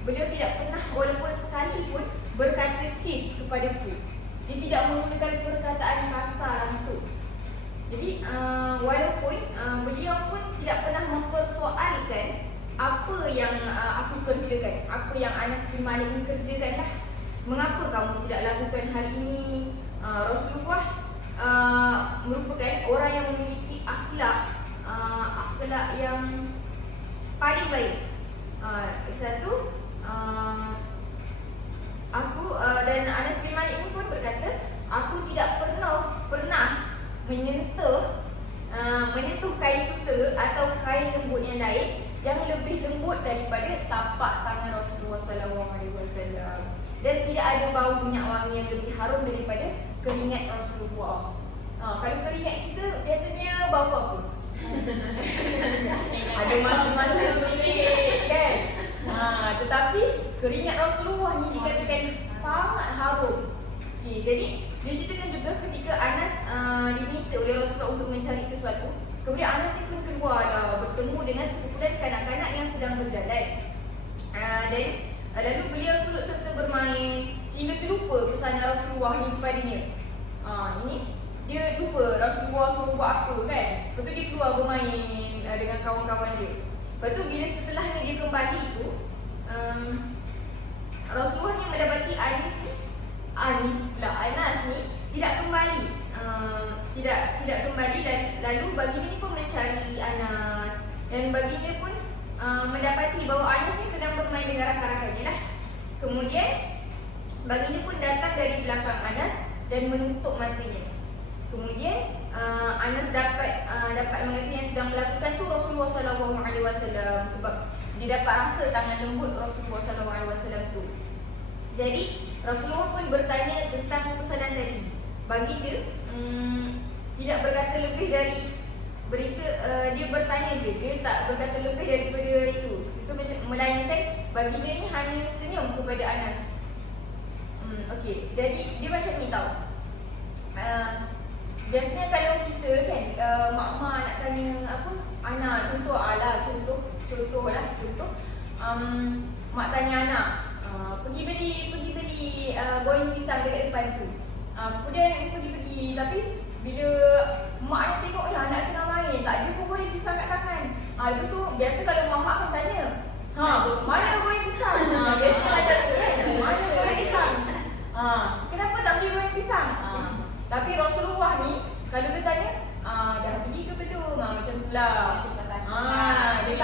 beliau tidak pernah walaupun sekali pun berkata cis kepadaku. Dia tidak menggunakan perkataan kasar langsung. Jadi walaupun beliau pun tidak pernah mempersoalkan apa yang aku kerjakan, apa yang Anas bin Malik ni kerjakan lah. Mengapa kamu tidak lakukan hal ini? Rasulullah merupakan orang yang memiliki akhlak yang paling baik. Satu, aku dan Anas bin Malik ini pun berkata, aku tidak pernah menyentuh kain sutra atau kain lembut yang lain yang lebih lembut daripada tapak tangan Rasulullah SAW. Dan tidak ada bau minyak wangi yang lebih harum daripada keringat Rasulullah. Kalau keringat kita biasanya bau apa? Ada masa-masa sikit kan. Tetapi keringat Rasulullah ni dikatakan sangat harum. Okay, jadi dia ceritakan juga ketika Anas diminta oleh Rasulullah untuk mencari sesuatu. Kemudian Anas ni pun keluar bertemu dengan sekumpulan kanak-kanak yang sedang berjalan. Dan lalu beliau turut serta bermain sehingga terlupa pesanan Rasulullah ni kepadanya. Ini dia lupa Rasulullah suruh buat apa kan. Lepas tu dia keluar bermain dengan kawan-kawan dia. Lepas tu bila setelahnya dia kembali tu, Rasulullah ni mendapati Anas ni tidak kembali. Tidak kembali dan lalu baginda ni pun mencari Anas. Dan baginda pun mendapati bahawa Anas ni sedang bermain dengan rakan-rakannya lah. Kemudian baginda pun datang dari belakang Anas dan menutup matanya. Kemudian Anas dapat mengerti yang sedang melakukan tu Rasulullah SAW, sebab dia dapat rasa tangan lembut Rasulullah SAW tu. Jadi Rasulullah pun bertanya tentang pesanan tadi. Baginda tidak berkata lebih dari dia bertanya je, dia tak berkata lebih daripada itu. Itu melainkan baginda ni hanya senyum kepada Anas. Okey, jadi dia macam ni tau. Biasanya kalau kita kan mak-mak nak tanya apa anak, contoh mak tanya anak pergi beli goreng pisang dekat depan tu. Kemudian pergi tapi bila mak nak tengok lah anak tu Lepas tu biasa kalau mak akan tanya, mana goreng pisang? Biasa kalau ada tu kan, mana goreng pisang? Kenapa tak beli goreng pisang? Tapi Rasulullah ni kalau dia tanya, dah beli ke belum? Macam tu lah. Dia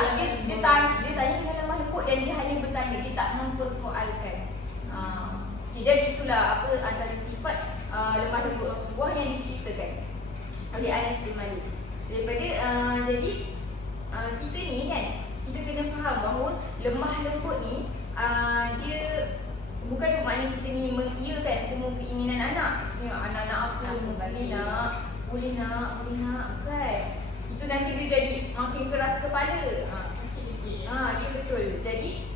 tanya dengan lemah lembut dan dia hanya bertanya, dia tak mempersoalkan. Jadi itulah apa antara sifat lemah lembut Rasulullah yang diceritakan oleh Anas bin Malik. Jadi kita ni kan, kita kena faham bahawa lemah lembut ni dia bukan bermakna kita ni mengiyakan semua keinginan anak. Maksudnya anak-anak apa boleh nak kan. Itu nanti dia jadi makin keras kepala. Ya betul. Jadi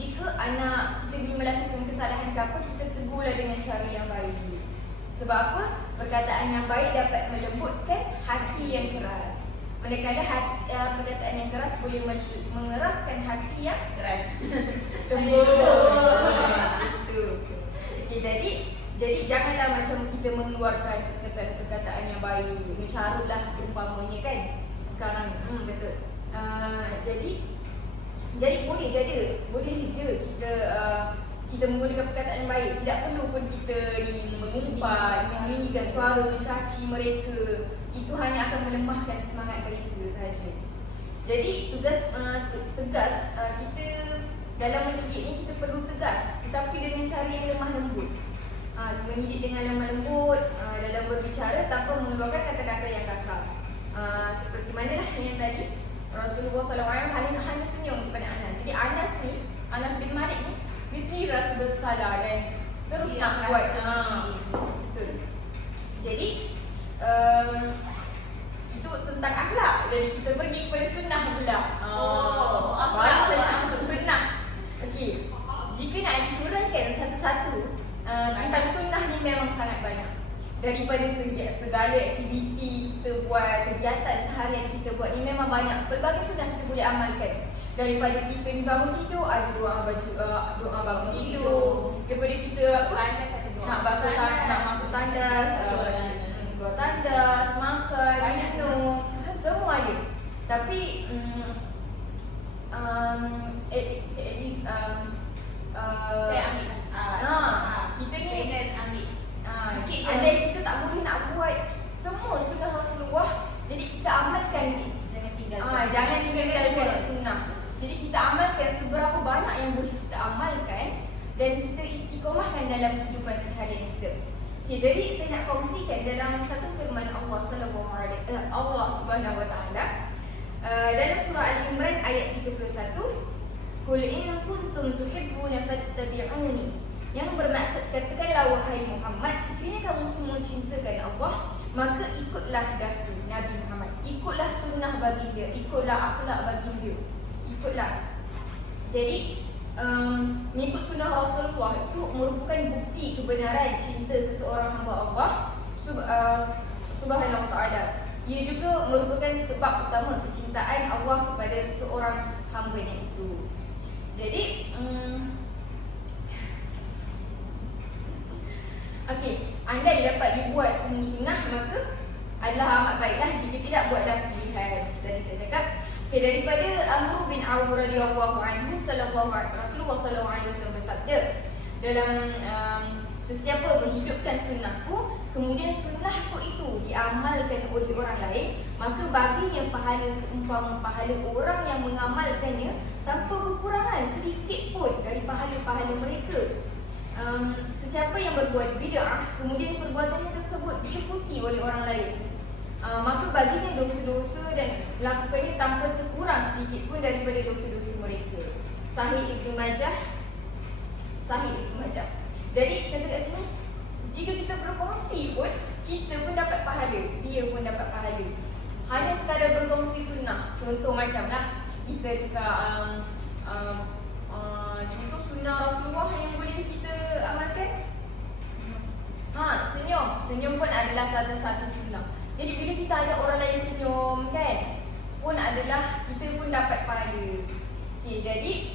jika anak kita ni melakukan kesalahan ke apa, kita tegurlah dengan cara yang baik. Sebab apa? Perkataan yang baik dapat melembutkan hati yang keras. Manakala perkataan yang keras boleh mengeraskan hati yang Keras. lembut. Jadi janganlah macam kita mengeluarkan perkataan yang baik, mencarutlah seumpamanya kan. Sekarang betul. Jadi boleh je kita menggunakan perkataan yang baik. Tidak perlu pun kita mengumpat, meninggikan suara, mencaci mereka. Itu hanya akan melemahkan semangat mereka sahaja. Jadi tugas tegas kita dalam mendidik ni, kita perlu tegas tetapi dengan cara yang lemah lembut. Mendidik dengan lemah lembut dalam berbicara tanpa mengeluarkan kata-kata yang kasar. Seperti manalah yang tadi Rasulullah SAW hanya senyum kepada Anas. Jadi Anas bin Malik ni dia sendiri rasa bersalah dan terus nak buat. Betul. Jadi itu tentang akhlak. Jadi kita pergi kepada sunnah pula. Baru sunnah. Okey. Jika nak diuraikan satu-satu tentang sunnah ni memang sangat banyak. Daripada segala aktiviti kita buat, kegiatan seharian kita buat ni memang banyak. Pelbagai sunnah kita boleh amalkan. Daripada kita ni bangun tidur, ada doa bangun tidur. Daripada kita nak masuk tandas, dua tandas, makan, minum, semua ada. Tapi at least Saya ambil. kita ni ambil. andai kita tak boleh nak buat semua sunnah Rasulullah, jadi kita amalkan ni. Jangan tinggalkan sunnah. Jadi kita amalkan seberapa banyak yang boleh kita amalkan dan kita istiqomahkan dalam kehidupan seharian kita. Okay, jadi saya nak kongsikan dalam satu firman Allah Subhanahu Wa Taala dalam surah Al-Imran ayat 31, Qul in kuntum tuhibbuna fattabi'uni. Yang bermaksud, katakanlah wahai Muhammad, sekiranya kamu semua cintakan Allah, maka ikutlah daku Nabi Muhammad, ikutlah sunnah baginda, ikutlah akhlak baginda, ikutlah. Jadi mengikut sunnah Rasulullah itu merupakan bukti kebenaran cinta seseorang hamba Allah Subhanahu Wa Taala. Ia juga merupakan sebab utama kecintaan Allah kepada seorang hamba-Nya itu. Jadi andai dapat dibuat semua sunnah, maka adalah amat baiklah. Jika tidak, buatlah pilihan. Tadi saya cakap daripada Amr bin Auf radhiyallahu anhu, Rasulullah sallallahu alaihi wasallam bersabda dalam sesiapa menghidupkan sunnahku, kemudian sunnahku itu diamalkan oleh orang lain, maka baginya pahala seumpama pahala orang yang mengamalkannya tanpa berkurangan sedikit pun dari pahala-pahala mereka. Sesiapa yang berbuat bid'ah, kemudian perbuatannya tersebut diikuti oleh orang lain, maka baginya dosa-dosa dan melakukannya tanpa terkurang sedikit pun daripada dosa-dosa mereka. Sahih Ibnu Majah. Jadi kata kat sini, jika kita berkongsi pun, kita pun dapat pahala, dia pun dapat pahala. Hanya sekadar berkongsi sunnah. Contoh macamlah kita cakap contoh sunnah Rasulullah yang boleh kita amalkan. Senyum pun adalah satu sunnah. Jadi bila kita ajak orang lain senyum kan, pun adalah kita pun dapat pahala. Okay, jadi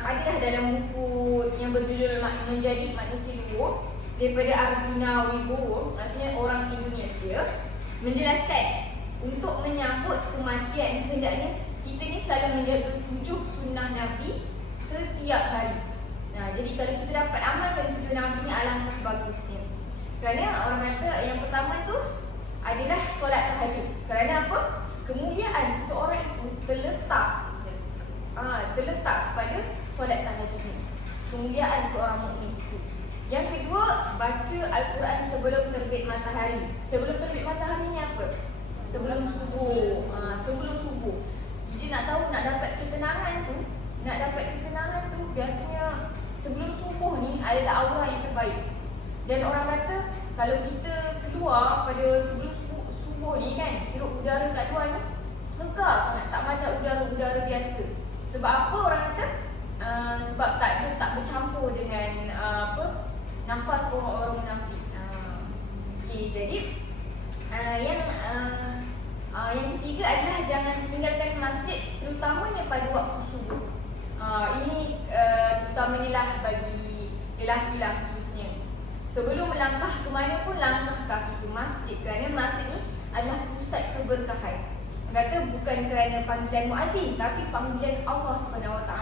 adalah dalam buku yang berjudul Menjadi Manusia Luhur daripada Ardina Wibowo, maksudnya orang Indonesia, menjelaskan untuk menyambut kematian, hendaknya kita ni selalu menjaga 7 sunnah Nabi setiap hari. Nah, jadi kalau kita dapat amalkan 7 Nabi ni alangkah bagusnya. Kerana orang kata yang pertama tu adalah solat tahajud. Kerana apa? Kemuliaan seseorang itu terletak kepada solat tahajud ni. Kemuliaan seorang mukmin itu. Yang kedua, baca Al-Quran sebelum terbit matahari. Sebelum terbit matahari ni apa? Sebelum subuh. Sebelum subuh. Jadi nak tahu nak dapat ketenangan tu biasanya sebelum subuh ni adalah aura yang terbaik. Dan orang kata kalau kita keluar pada sebelum subuh ni kan, hirup udara kat luar ni segar sangat, tak macam udara biasa. Sebab apa orang kata? Sebab tak bercampur dengan nafas orang-orang munafik. Okey, jadi yang ketiga adalah jangan tinggalkan masjid terutamanya pada waktu subuh. Ini terutamanya bagi lelaki lah khususnya. Sebelum melangkah ke mana pun langkah kaki ke masjid, kerana masjid ni adalah pusat keberkahan. Kata bukan kerana panggilan muazzin, tapi panggilan Allah SWT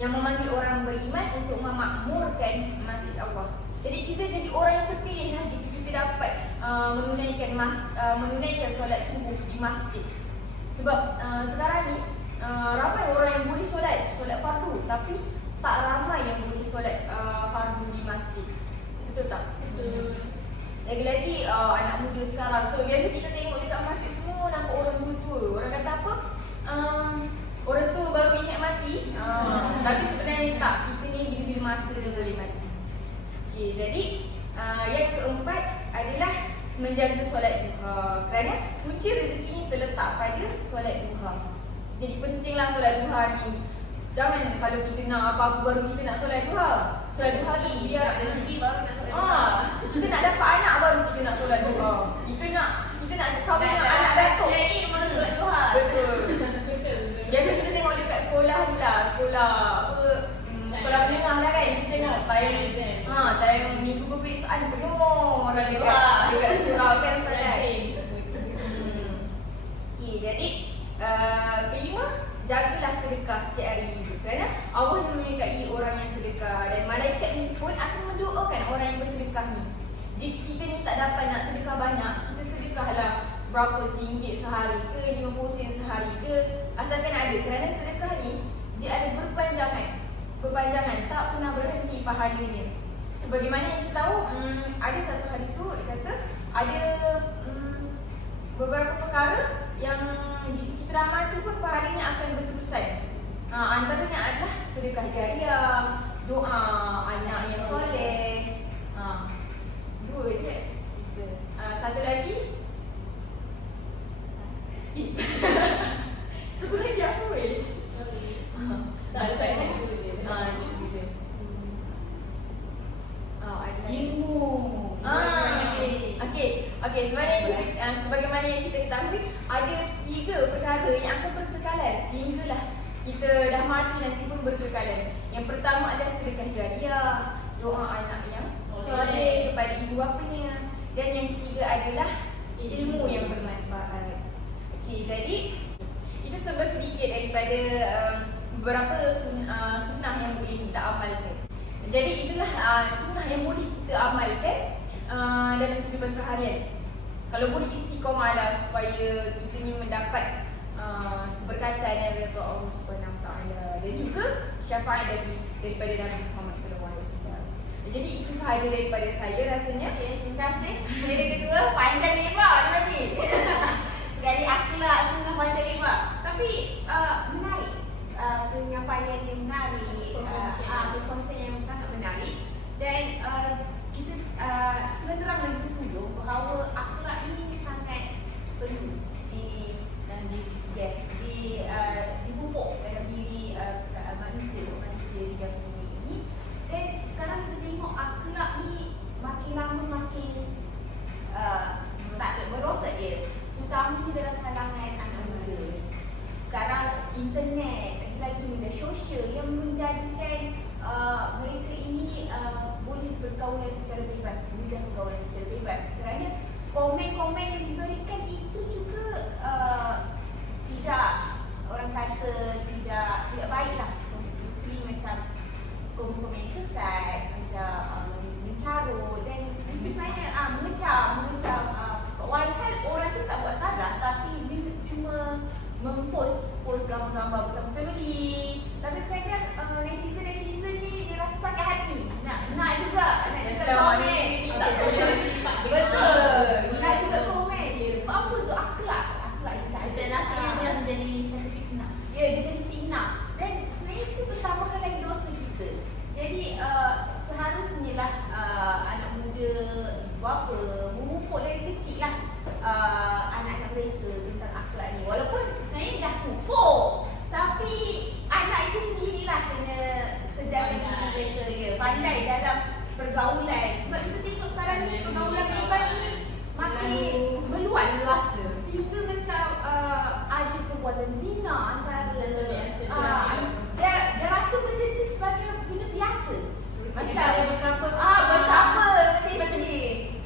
yang memanggil orang beriman untuk memakmurkan masjid Allah. Jadi kita jadi orang yang terpilih lah jika kita dapat menunaikan solat subuh di masjid. Sebab sekarang ni ramai orang yang boleh solat fardu, tapi tak ramai yang boleh solat fardu di masjid. Betul tak? Lagi-lagi anak muda sekarang. So biasa kita tengok dekat masjid semua nampak orang tua-tua. Orang kata apa? Orang tua baru ingat mati. Tapi sebenarnya tak. Kita ni bila-bila masa dia boleh mati. Okay, jadi yang keempat adalah menjaga solat duha. Kerana kunci rezeki ni terletak pada solat duha. Jadi pentinglah solat duha ni. Jangan kalau kita nak apa-apa baru kita nak solat duha. Solat duha ni biar ada rezeki baru nak solat duha. Kita nak dapat anak baru kita nak solat duha. Kita nak kahwin dengan anak datuk. Mana solat duha. Betul. Biasa kita tengok dekat sekolah ni lah, sekolah menengah lah kan, kita tengok tayang minggu peperiksaan penuh orang dekat surau kan solat. Jadi kelima, jagalah sedekah setiap hari. Kerana Allah menyertai orang yang sedekah, dan malaikat ni pun akan mendoakan orang yang bersedekah ni. Jika kita ni tak dapat nak sedekah banyak, kita sedekahlah berapa RM1 sehari ke, RM50 sehari ke, asalkan ada. Kerana sedekah ni dia ada berpanjangan, tak pernah berhenti pahalanya. Sebagaimana yang kita tahu, ada satu hadis tu dia kata ada beberapa perkara yang kita ramal tu pun pahalanya akan berterusan. Antaranya adalah sedekah jariah, doa anak yang soleh. Dua je. Satu lagi skip. Satu lagi apa weh? Ilmu. Okey, sebagaimana yang kita ketahui, ada 3 perkara yang akan berkekalan sehinggalah kita dah mati nanti pun berkekalan. Yang pertama adalah sedekah jariah, doa anak yang soleh kepada ibu bapanya, dan yang ketiga adalah ilmu yang bermanfaat. Okey, jadi itu sedikit daripada beberapa sunnah yang boleh kita amalkan. Jadi itulah sunnah yang boleh kita amalkan dalam kehidupan seharian. Kalau boleh istiqomahlah supaya kita ni mendapat berkatan daripada Allah Subhanahu Taala dan juga syafaat daripada Nabi Muhammad SAW. Jadi itu sahaja daripada saya rasanya. Okay, terima kasih. Jadi kedua, panjang lebar nanti. Sekali akhlak sunnah panjang lebar. Tapi menarik. Penyampaian yang menarik, berkongsian yang sangat menarik. Dan kita sebenarnya lagi bersujud bahawa akhlak ini sangat perlu dipupuk dalam diri manusia di dalam bumi ini. Dan sekarang kita tengok akhlak ni makin lama makin tak merosot dia, terutamanya dalam kalangan anak muda. Sekarang internet, lagi media sosial yang menjadikan mereka ini boleh bergaul post gambar-gambar bersama family. Tapi kadang netizen ni dia rasa sakit hati. Nak juga komen. Tak boleh Betul. Nak juga komen. Sebab apa tu? Akhlak yang tak ada. Dan rasanya dia menjadi satu fitnah. Ya, dia jadi fitnah. Dan sebenarnya itu bertambahkan lagi dosa kita. Jadi seharusnya lah anak muda, ibu bapa memupuk dari kecil lah anak-anak mereka tentang akhlak ni. Walaupun saya dah pupuk, tapi anak itu sendirilah kena sedarkan diri mereka, ya, pandai dalam pergaulan. Sebab kita tengok sekarang ni pergaulan bebas ni makin meluas, sehingga macam ada perbuatan zina antara dia rasa benda tu sebagai benda biasa. Macam berkapa tinggi.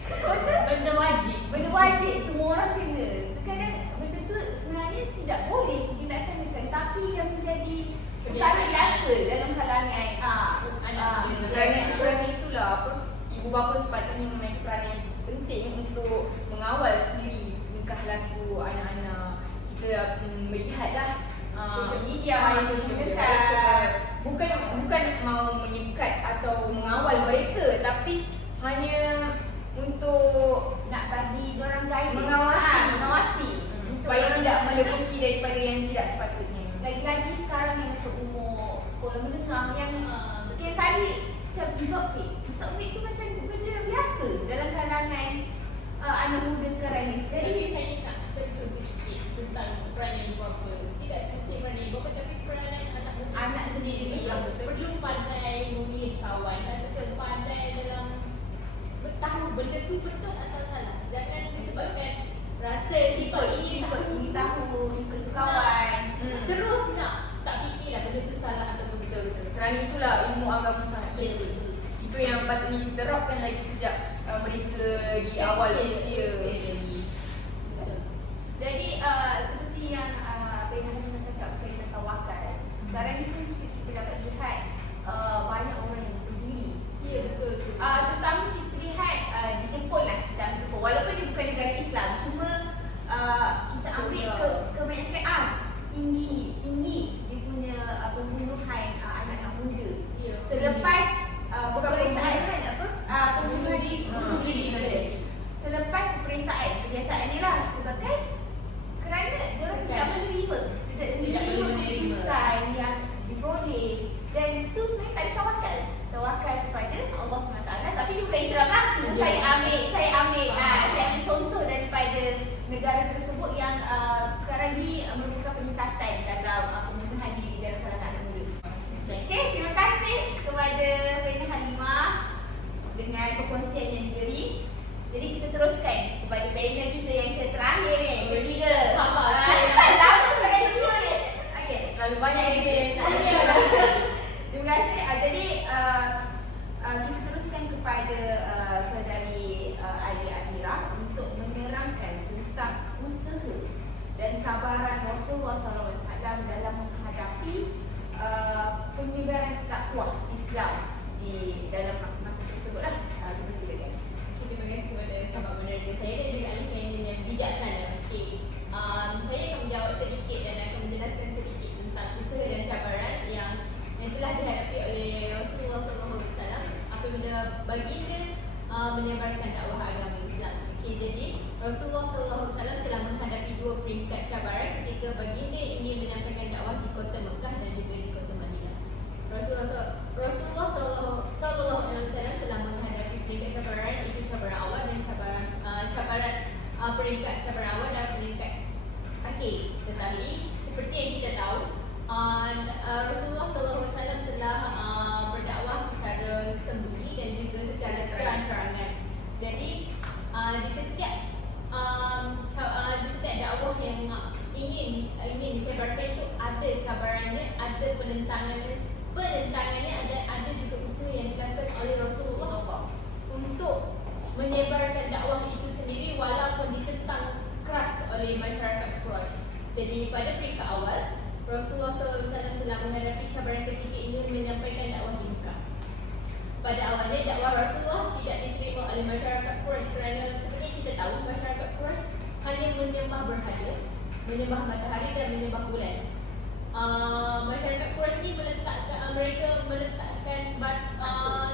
Benda wajib. Benda wajib, semua orang kena. Kadang benda tu sebenarnya tidak boleh dilaksanakan, tapi yang menjadi perkara biasa dalam kalangan Kerana itulah ibu bapa sepatutnya memiliki peranan yang penting untuk mengawal sendiri tingkah laku anak-anak. Kita melihatlah social media yang bukan mau menyekat atau mengawal mereka, tapi hanya untuk nak bagi orang guide, mengawasi supaya tidak melebihi daripada yang tidak sepatutnya. Lagi-lagi sekarang yang masuk umur sekolah menengah yang tiap kali macam izopik tu macam benda biasa dalam kalangan anak muda sekarang ni. Jadi saya nak sentuh sedikit tentang peranan ibu bapa. Tidak semestinya peranan ibu bapa, tapi peranan anak muda Anak sendiri yang perlu pandai memilih kawan dan betul pandai dalam tahu benda tu betul atau salah. Jangan disebabkan rasa sifat ini tahu ikut kawan. terus nak tak fikirlah benda tu salah atau betul. Kerana itulah ilmu agama sangat Ya, penting. betul. Itu yang patutnya diterapkan lagi sejak mereka di awal usia. Betul. Jadi seperti yang Pena Hanimah cakap berkaitan tawakal. Sekarang ni pun kita dapat lihat banyak orang yang berdiri. Ya, betul. Terutama kita lihat di Jepun lah. Walaupun dia bukan negara Islam, cuma kita ambil kebanyakan tinggi dia punya pembunuhan anak-anak muda. Ya. Selepas peperiksaan Bunuh diri. Selepas peperiksaan kebiasaan ni lah sebagai kerana diorang tidak menerima keputusan yang diperoleh, dan itu sebenarnya tak ada tawakal kepada Allah SWT. Tapi juga Islam lah. Cuma saya ambil contoh daripada negara tersebut yang sekarang ni merupakan peningkatan dalam pembunuhan diri dalam kalangan anak muda. Okey, terima kasih kepada Pena Hanimah dengan perkongsian yang diberi. Jadi kita teruskan kepada panel kita yang terakhir ni, ketiga. Sabar. Lama sangat dua ni. Okey. Terlalu banyak yang Terima kasih. Jadi kita teruskan kepada saudari Ali Amira untuk menerangkan tentang usaha dan cabaran Rasulullah SAW dalam menghadapi penyebaran dakwah Islam di dalam masa tersebut lah. Terima kasih. Terima kasih kepada sahabat moderator saya dan juga ahli panel yang bijaksana. Okey. Saya akan menjawab sedikit dan akan menjelaskan sedikit tentang usaha dan cabaran yang telah dihadapi oleh Rasulullah SAW apabila baginda menyebarkan dakwah agama Islam. Okey, jadi Rasulullah SAW telah menghadapi dua peringkat cabaran ketika baginda ingin menyampaikan dakwah di kota Mekah dan juga di kota Madinah. Rasulullah SAW telah menghadapi peringkat cabaran, itu cabaran awal dan peringkat cabaran awal dan peringkat akhir. Tetapi seperti yang kita tahu, Rasulullah SAW telah berdakwah secara sembunyi dan juga secara terang-terangan. Jadi di setiap dakwah yang ingin disebarkan itu ada cabarannya, ada penentangannya, ada juga usaha yang dilakukan oleh Rasulullah untuk menyebarkan dakwah itu sendiri walaupun ditentang keras oleh masyarakat Quraisy. Jadi pada peringkat awal Rasulullah SAW telah menghadapi cabaran ketika ingin menyampaikan dakwah di Mekah. Pada awalnya dakwah Rasulullah tidak diterima oleh masyarakat Quraisy kerana seperti kita tahu masyarakat Quraisy hanya menyembah berhala menyembah matahari dan menyembah bulan. Masyarakat Quraisy ni mereka meletakkan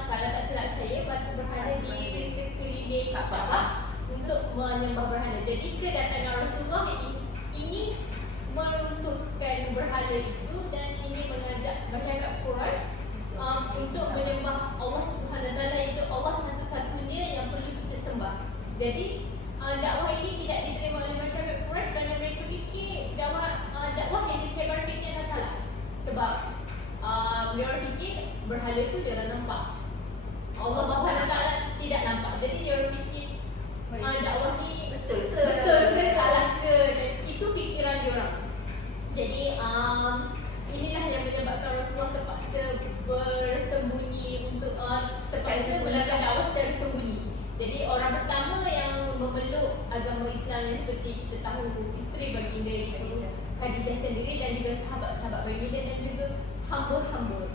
kalau tak silap saya batu berhala di sekeliling Kaabah untuk menyembah berhala. Jadi kedatangan Rasulullah ini meruntuhkan berhala itu dan ini mengajak masyarakat Quraisy untuk menyembah Allah Subhanahu Wa Taala, iaitu Allah satu-satunya yang perlu kita sembah. Jadi dakwah ini tidak diterima oleh masyarakat Quraisy kerana mereka fikir dakwah yang disebarkan ini adalah salah. Sebab mereka fikir berhala itu dia orang nampak, Allah Subhanahu Wa Taala tidak nampak. Jadi dia orang fikir dakwah ni betul ke salah ke, itu fikiran dia orang. Jadi inilah yang menyebabkan Rasulullah terpaksa bersembunyi untuk terpaksa melakukan dakwah secara sembunyi. Jadi orang pertama yang memeluk agama Islam yang seperti kita tahu isteri baginda iaitu Khadijah sendiri dan juga sahabat-sahabat baginda dan juga hamba-hamba.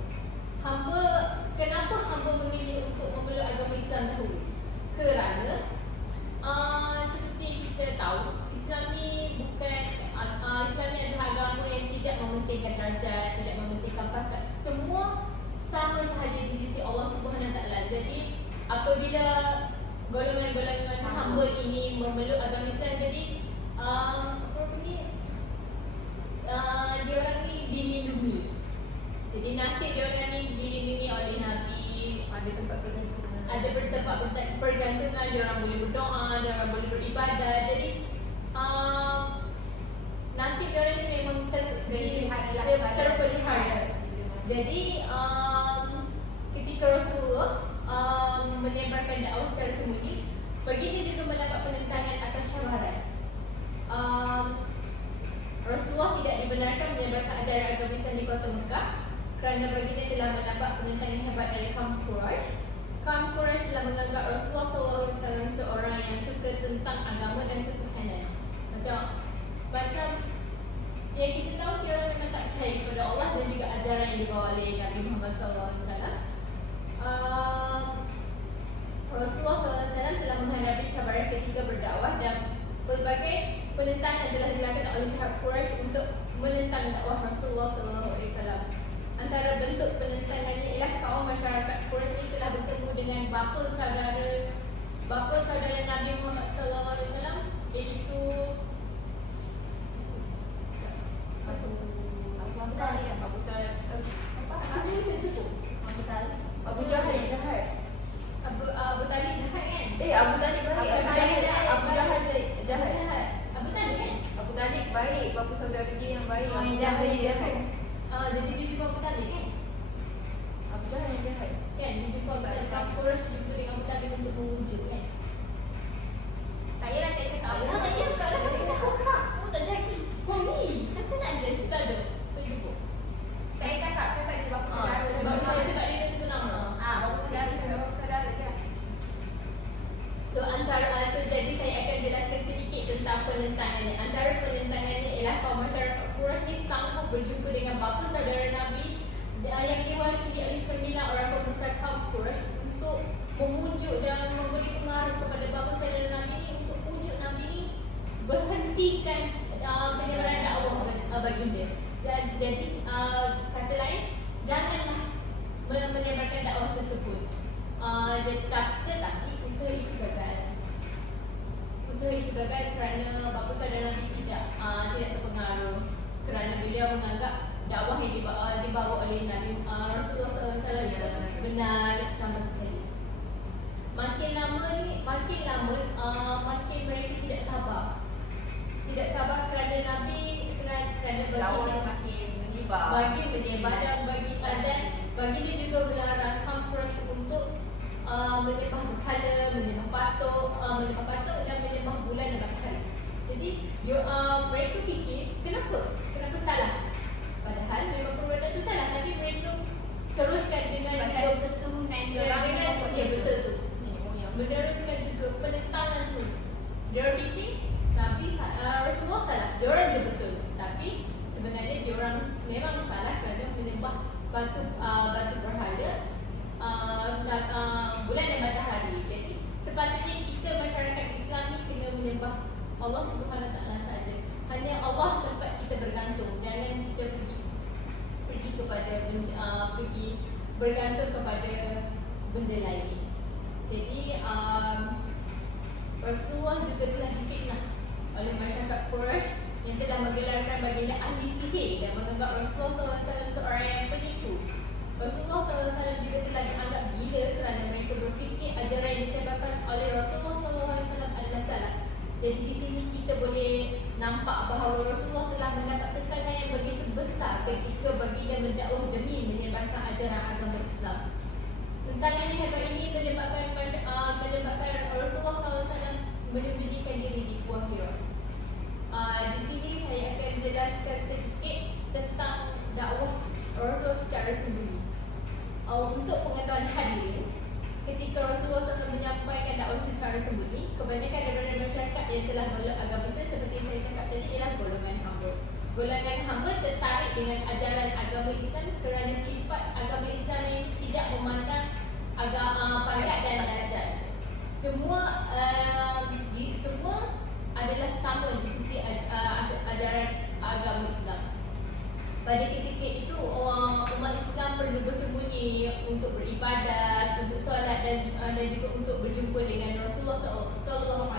Kenapa hamba memilih untuk memeluk agama Islam dahulu? Kerana seperti kita tahu Islam ni adalah agama yang tidak mementingkan darjat, tidak mementingkan pangkat. Semua sama sahaja di sisi Allah Subhanahu Wa Taala. Jadi apabila golongan-golongan hamba ini memeluk agama Islam, jadi dia orang ni dilindungi. Jadi nasib dia orang ni dilindungi oleh Nabi. Ada tempat pergantungan. Ada tempat pergantungan, dia orang boleh berdoa, dia orang boleh beribadah. Jadi nasib dia orang ni memang terpelihara. Jadi ketika Rasulullah menyebarkan dakwah secara sembunyi, baginda juga mendapat penentangan atau cabaran. Rasulullah tidak dibenarkan menyebarkan ajaran agama Islam di kota Mekah kerana baginda telah mendapat penentangan hebat dari kaum Quraisy. Kaum Quraisy telah menganggap Rasulullah SAW seorang yang suka tentang agama dan ketuhanan. Macam yang kita tahu, dia orang memang tak percaya kepada Allah dan juga ajaran yang dibawa oleh Nabi Muhammad SAW. Rasulullah SAW telah menghadapi cabaran ketika berdakwah dan pelbagai penentangan telah dilakukan oleh pihak Quraisy untuk menentang dakwah Rasulullah SAW. Antara bentuk penentangannya ialah kaum masyarakat Quraisy telah bertemu dengan bapa saudara Nabi Muhammad SAW, iaitu Abu Jahal jahat. Abu Talib jahat kan? Abu Talib baik. Abu Jahal jahat. Abu Talib kan? Abu Talib baik, bapa saudara dia yang baik. Oh, Abu yang Jahal jahat. jahat. Jadi dia jumpa Abu Talib kan? Abu Jahal yang jahat. Kan dia jumpa Abu Talib, kaum Quraisy jumpa dengan Abu Talib untuk mengujuk kan? Tak payah tak cakap apa. Tak payah tak lah, kita tahu kak. Kamu tak jadi. Cari. Kata nak ada. Tak ada. Tak jumpa. Saya cakap je bapa saudara. Bapa saya sebab dia satu nama. Bapa saudara je, bapa saudara je. So jadi saya akan jelaskan sedikit tentang penentangannya. Antara penentangannya ialah kaum masyarakat Quraisy ni sanggup berjumpa dengan bapa saudara Nabi yang diwakili oleh 9 orang pembesar kaum Quraisy untuk memujuk dan memberi pengaruh kepada bapa saudara Nabi ni untuk pujuk Nabi ni berhentikan penyebaran dakwah baginda. Jadi kata lain, janganlah menyebarkan dakwah tersebut. Tetapi usaha itu gagal. Kerana bapa saudara Nabi tidak terpengaruh, kerana beliau menganggap dakwah yang dibawa oleh Nabi Rasulullah SAW itu benar sama sekali. Makin lama makin mereka tidak sabar kerana Nabi kerana Dakwah makin menyebar. dan baginda juga melarang kaum Quraisy untuk menyembah berhala, menyembah patung dan menyembah bulan dan matahari. Jadi mereka fikir kenapa salah? Padahal memang perbuatan itu salah, tapi mereka teruskan dengan keturunan betul tu. Meneruskan juga penentangan tu. Dia fikir Nabi Rasulullah salah, dia orang je betul. Tapi sebenarnya dia orang memang salah kerana menyembah batu berhala, bulan dan matahari. Jadi sepatutnya kita masyarakat Islam ni kena menyembah Allah Subhanahu Wa Taala saja. hanya Allah tempat kita bergantung. Jangan kita pergi kepada pergi bergantung kepada benda lain. Jadi Rasulullah juga telah difitnah oleh masyarakat Quraisy yang telah menggelarkan baginda ahli sihir dan menganggap Rasulullah SAW seorang yang penipu. Rasulullah SAW juga telah dianggap gila kerana mereka berfikir ajaran yang disebarkan oleh Rasulullah SAW adalah salah. Jadi di sini kita boleh nampak bahawa Rasulullah telah mendapat tekanan yang begitu besar ketika baginda mendakwah demi menyebarkan ajaran agama Islam. Tentangan yang hebat ini menyebabkan Rasulullah SAW menyembunyikan diri di Gua Hira. Di sini saya akan jelaskan sedikit tentang dakwah Rasul secara sembunyi. Untuk pengetahuan hadirin, ketika Rasulullah SAW menyampaikan dakwah secara sembunyi, kebanyakan daripada masyarakat yang telah meluk agama Islam seperti saya cakap tadi ialah golongan hamba. Golongan hamba tertarik dengan ajaran agama Islam kerana sifat agama Islam yang tidak memandang padat dan darjat. Semua adalah sama di sisi ajaran agama Islam. Pada ketika itu umat Islam perlu bersembunyi untuk beribadat, untuk solat dan juga untuk berjumpa dengan Rasulullah SAW.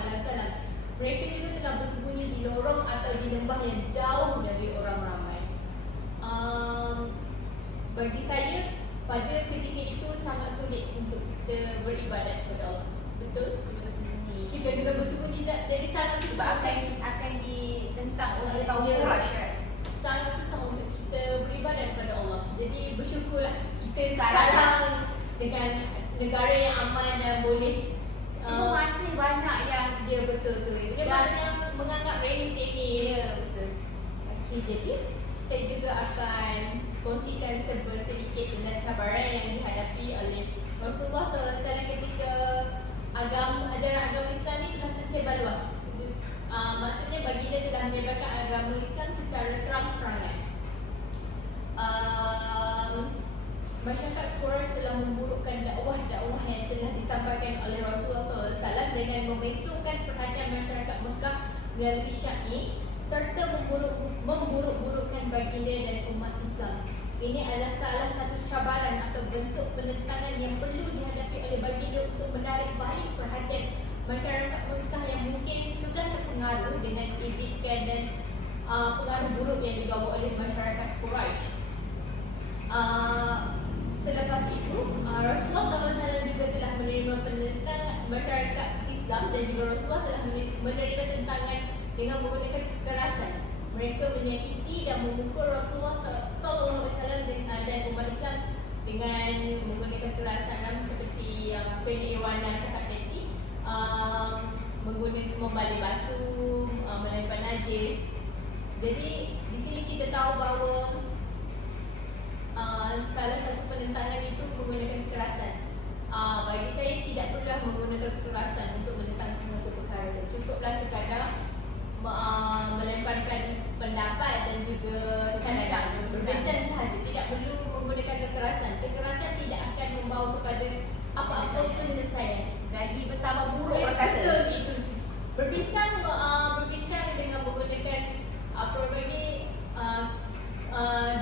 Mereka juga telah bersembunyi di lorong atau di lembah yang jauh dari orang ramai. Bagi saya, pada ketika itu sangat sulit untuk kita beribadat kepada Allah. Betul? Kita kena bersembunyi, jadi sangat susah. Sebab akan ditentang oleh kaum Quraisy. Sangat susah untuk kita beribadat kepada Allah. Jadi bersyukurlah kita Sekarang sekarang dengan negara yang aman dan boleh masih banyak yang dia betul-betul. Dia banyak yang menganggap remeh-temeh. ya betul. Okey, jadi saya juga akan kongsikan sedikit tentang cabaran yang dihadapi oleh Rasulullah SAW ketika ajaran agama Islam ini telah tersebar luas. Maksudnya baginda telah menyebarkan agama Islam secara terang-terangan. Masyarakat Quraisy telah memburukkan dakwah-dakwah yang telah disampaikan oleh Rasulullah SAW dengan memesongkan perhatian masyarakat Mekah melalui syair serta memburuk-burukkan baginda dan umat Islam. Ini adalah salah satu cabaran atau bentuk penentangan yang perlu dihadapi oleh baginda untuk menarik balik perhatian masyarakat Mekah yang mungkin sudah terpengaruh dengan ejekan dan pengaruh buruk yang dibawa oleh masyarakat Quraisy. Selepas itu, Rasulullah SAW juga telah menerima penentangan masyarakat Islam dan juga Rasulullah telah menerima tentangan dengan menggunakan kekerasan. Mereka menyakiti dan memukul Rasulullah SAW dan umat Islam dengan menggunakan kekerasan seperti yang Pendek Irwana cakap tadi, menggunakan membalik batu, melempar najis. Jadi di sini kita tahu bahawa salah satu penentangan itu menggunakan kekerasan. Bagi saya tidak perlulah menggunakan kekerasan untuk menentang sesuatu perkara. Cukuplah sekadar melemparkan pendapat dan juga cara berbincang sahaja. Tidak perlu menggunakan kekerasan. Kekerasan tidak akan membawa kepada apa-apa penyelesaian. Lagi bertambah buruk Betul kata. itu. Berbincang dengan menggunakan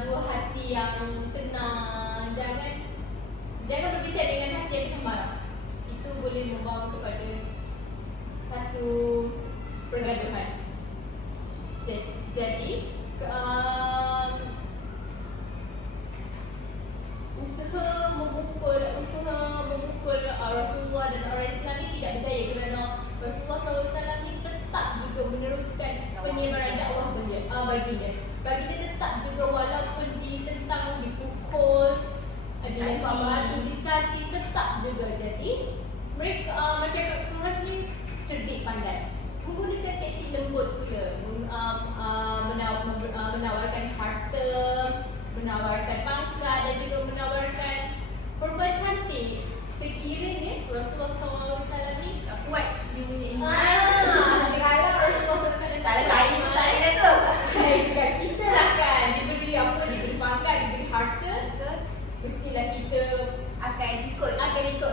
dua hati yang tenang. Jangan berbincang dengan hati yang marah. Itu boleh membawa kepada satu pergaduhan. Jadi usaha memukul Rasulullah dan orang Islam ini tidak berjaya kerana Rasulullah SAW ini tetap juga meneruskan penyebaran dakwah baginda. Baginda tetap juga walaupun ditentang, dipukul, dicaci, tetap juga. Jadi mereka masyarakat Quraisy ni cerdik pandai, menggunakan taktik lembut pula, menawarkan harta, menawarkan pangkat dan juga menawarkan perbuatan cantik. Sekiranya Rasulullah SAW ni Kuat dia punya iman. kalau Rasulullah SAW Tak ada saya pun tak ada tu. kita lah kan diberi diberi pangkat, diberi harta, mestilah kita Akan ikut.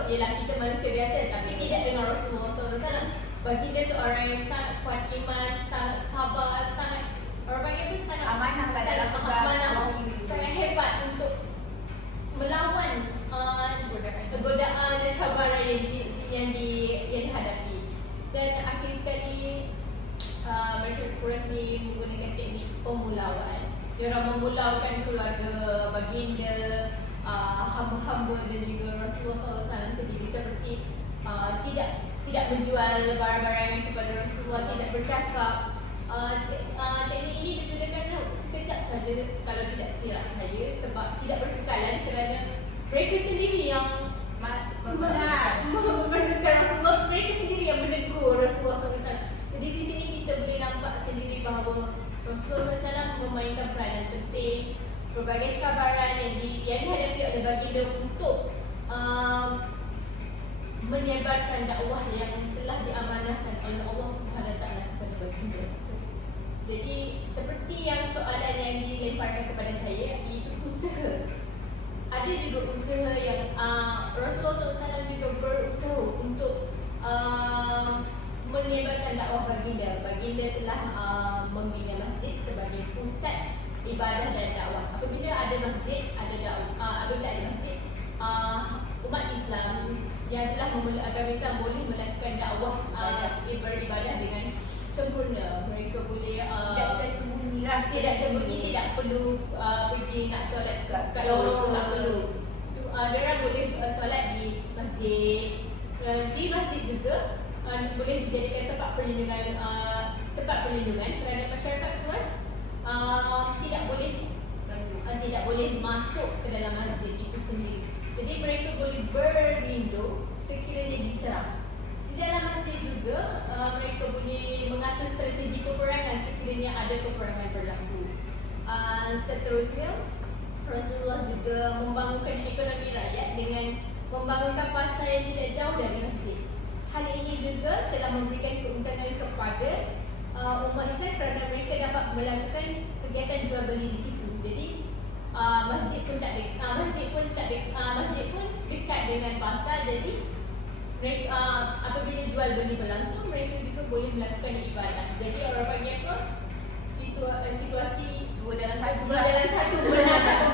ialah kita manusia biasa, tapi tidak dengan Rasulullah SAW. Bagi dia seorang yang sangat kuat iman, sangat sabar, sangat orang panggil pun sangat Amanah lah dalam tugas amanah, suami. sangat hebat untuk melawan godaan dan cabaran yang dihadapi. Dan akhir sekali Masyarakat Quraisy menggunakan teknik pemulauan. Diorang memulaukan keluarga baginda, hamba-hamba dan juga Rasulullah SAW sendiri, seperti tidak menjual barang-barangan kepada Rasulullah, tidak bercakap. Teknik ini digunakan sekejap saja kalau tidak silap saya, sebab tidak berkekalan kerana mereka sendiri yang menegur Rasulullah, mereka sendiri yang menegur Rasulullah SAW. Jadi di sini kita boleh nampak sendiri bahawa Rasulullah SAW memainkan peranan penting. Berbagai cabaran yang dihadapi oleh baginda untuk menyebarkan dakwah yang telah diamanahkan oleh Allah SWT kepada baginda. Jadi seperti yang soalan yang dilemparkan kepada saya, iaitu usaha. Ada juga usaha yang Rasulullah SAW juga berusaha untuk menyebarkan dakwah baginda. Baginda telah membina masjid sebagai pusat ibadah dan dakwah. Apabila ada masjid, apabila ada masjid, umat Islam yang telah agama Islam boleh melakukan dakwah beribadah dengan sempurna. Mereka boleh tidak sembunyi, tidak perlu pergi nak solat kat lorong, tak perlu. Mereka boleh solat di masjid. Di masjid juga boleh dijadikan tempat perlindungan kerana masyarakat Quraisy tidak boleh masuk ke dalam masjid itu sendiri. Jadi mereka boleh berlindung sekiranya diserang. Di dalam masjid juga mereka boleh mengatur strategi peperangan sekiranya ada peperangan berlaku. Seterusnya, Rasulullah juga membangunkan ekonomi rakyat dengan membangunkan pasar yang tidak jauh dari masjid. Hal ini juga telah memberikan keuntungan kepada umat Islam kerana mereka dapat melakukan kegiatan jual beli di situ. Jadi masjid pun dekat dengan pasar. Jadi mereka, apabila jual beli berlangsung, mereka juga boleh melakukan ibadah. Jadi orang panggil apa? Situasi dua dalam satu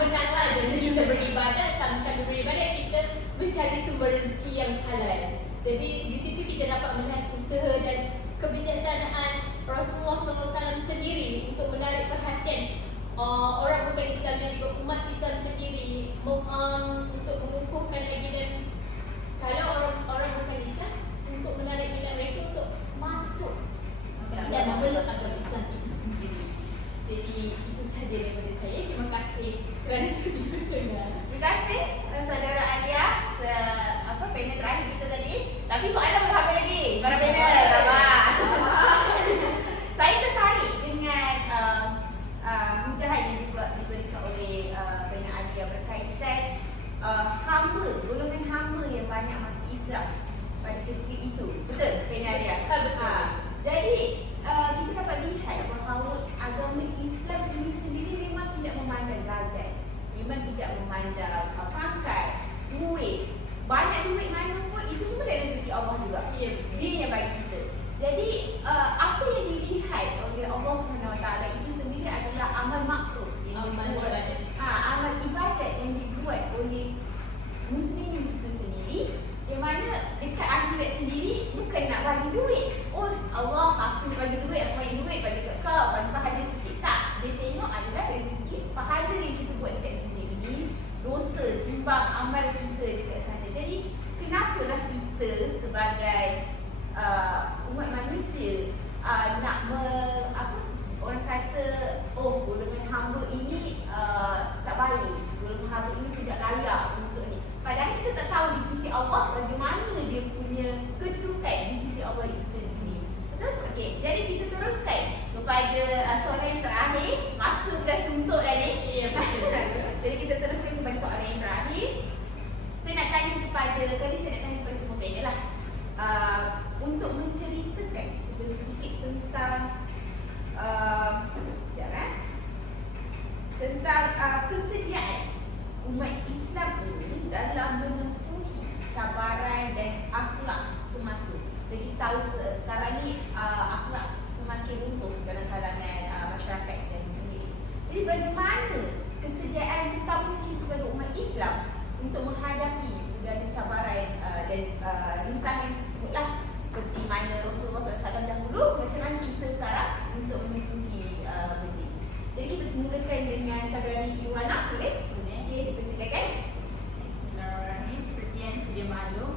menang lah. Jadi kita beribadah, sama-sama beribadah, kita mencari sumber rezeki yang halal. Jadi di situ kita dapat melihat usaha dan kebijaksanaan Rasulullah SAW sendiri untuk menarik perhatian orang bukan Islam dan juga umat Islam sendiri untuk mengukuhkan lagi, dan kalau orang bukan Islam untuk menarik minat mereka untuk masuk dan memeluk agama Islam itu sendiri. Jadi itu sahaja daripada saya. Terima kasih kerana sudi mendengar. Terima kasih saudara Alia. Panel terakhir kita tadi. Tapi soalan berhabis lagi. Para panel. Saya tertarik dengan pencerahan yang diberikan oleh panel Alia bagaimana kesediaan kita mungkin sebagai umat Islam untuk menghadapi segala cabaran dan rintangan tersebutlah, seperti mana Rasulullah SAW dahulu, macam mana kita sekarang untuk mengikuti benda ini. Jadi kita mulakan dengan saudari Iwana, boleh? Boleh. Okey, dipersilakan. Bismillahirrahmanirrahim. Seperti yang sedia maklum,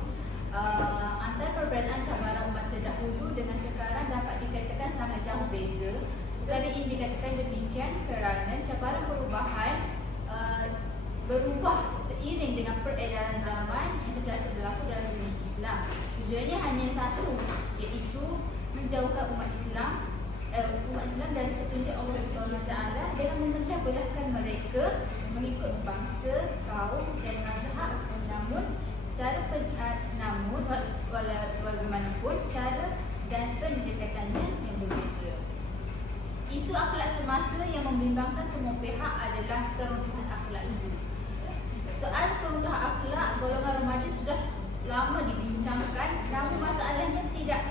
antara perbezaan cabaran umat terdahulu dengan sekarang dapat dikatakan sangat jauh beza. Perkara ini dikatakan demikian kerana cabaran perubahan berubah seiring dengan peredaran zaman yang sentiasa berlaku dalam dunia Islam. Tujuannya hanya satu, iaitu menjauhkan umat Islam dari petunjuk Allah SWT dengan memecah belahkan mereka mengikut bangsa, kaum dan mazhab. Namun bagaimanapun cara dan pendekatannya yang berbeza. Isu akhlak semasa yang membimbangkan semua pihak adalah keruntuhan akhlak itu. Soal keruntuhan akhlak golongan remaja sudah lama dibincangkan, namun masalahnya tidak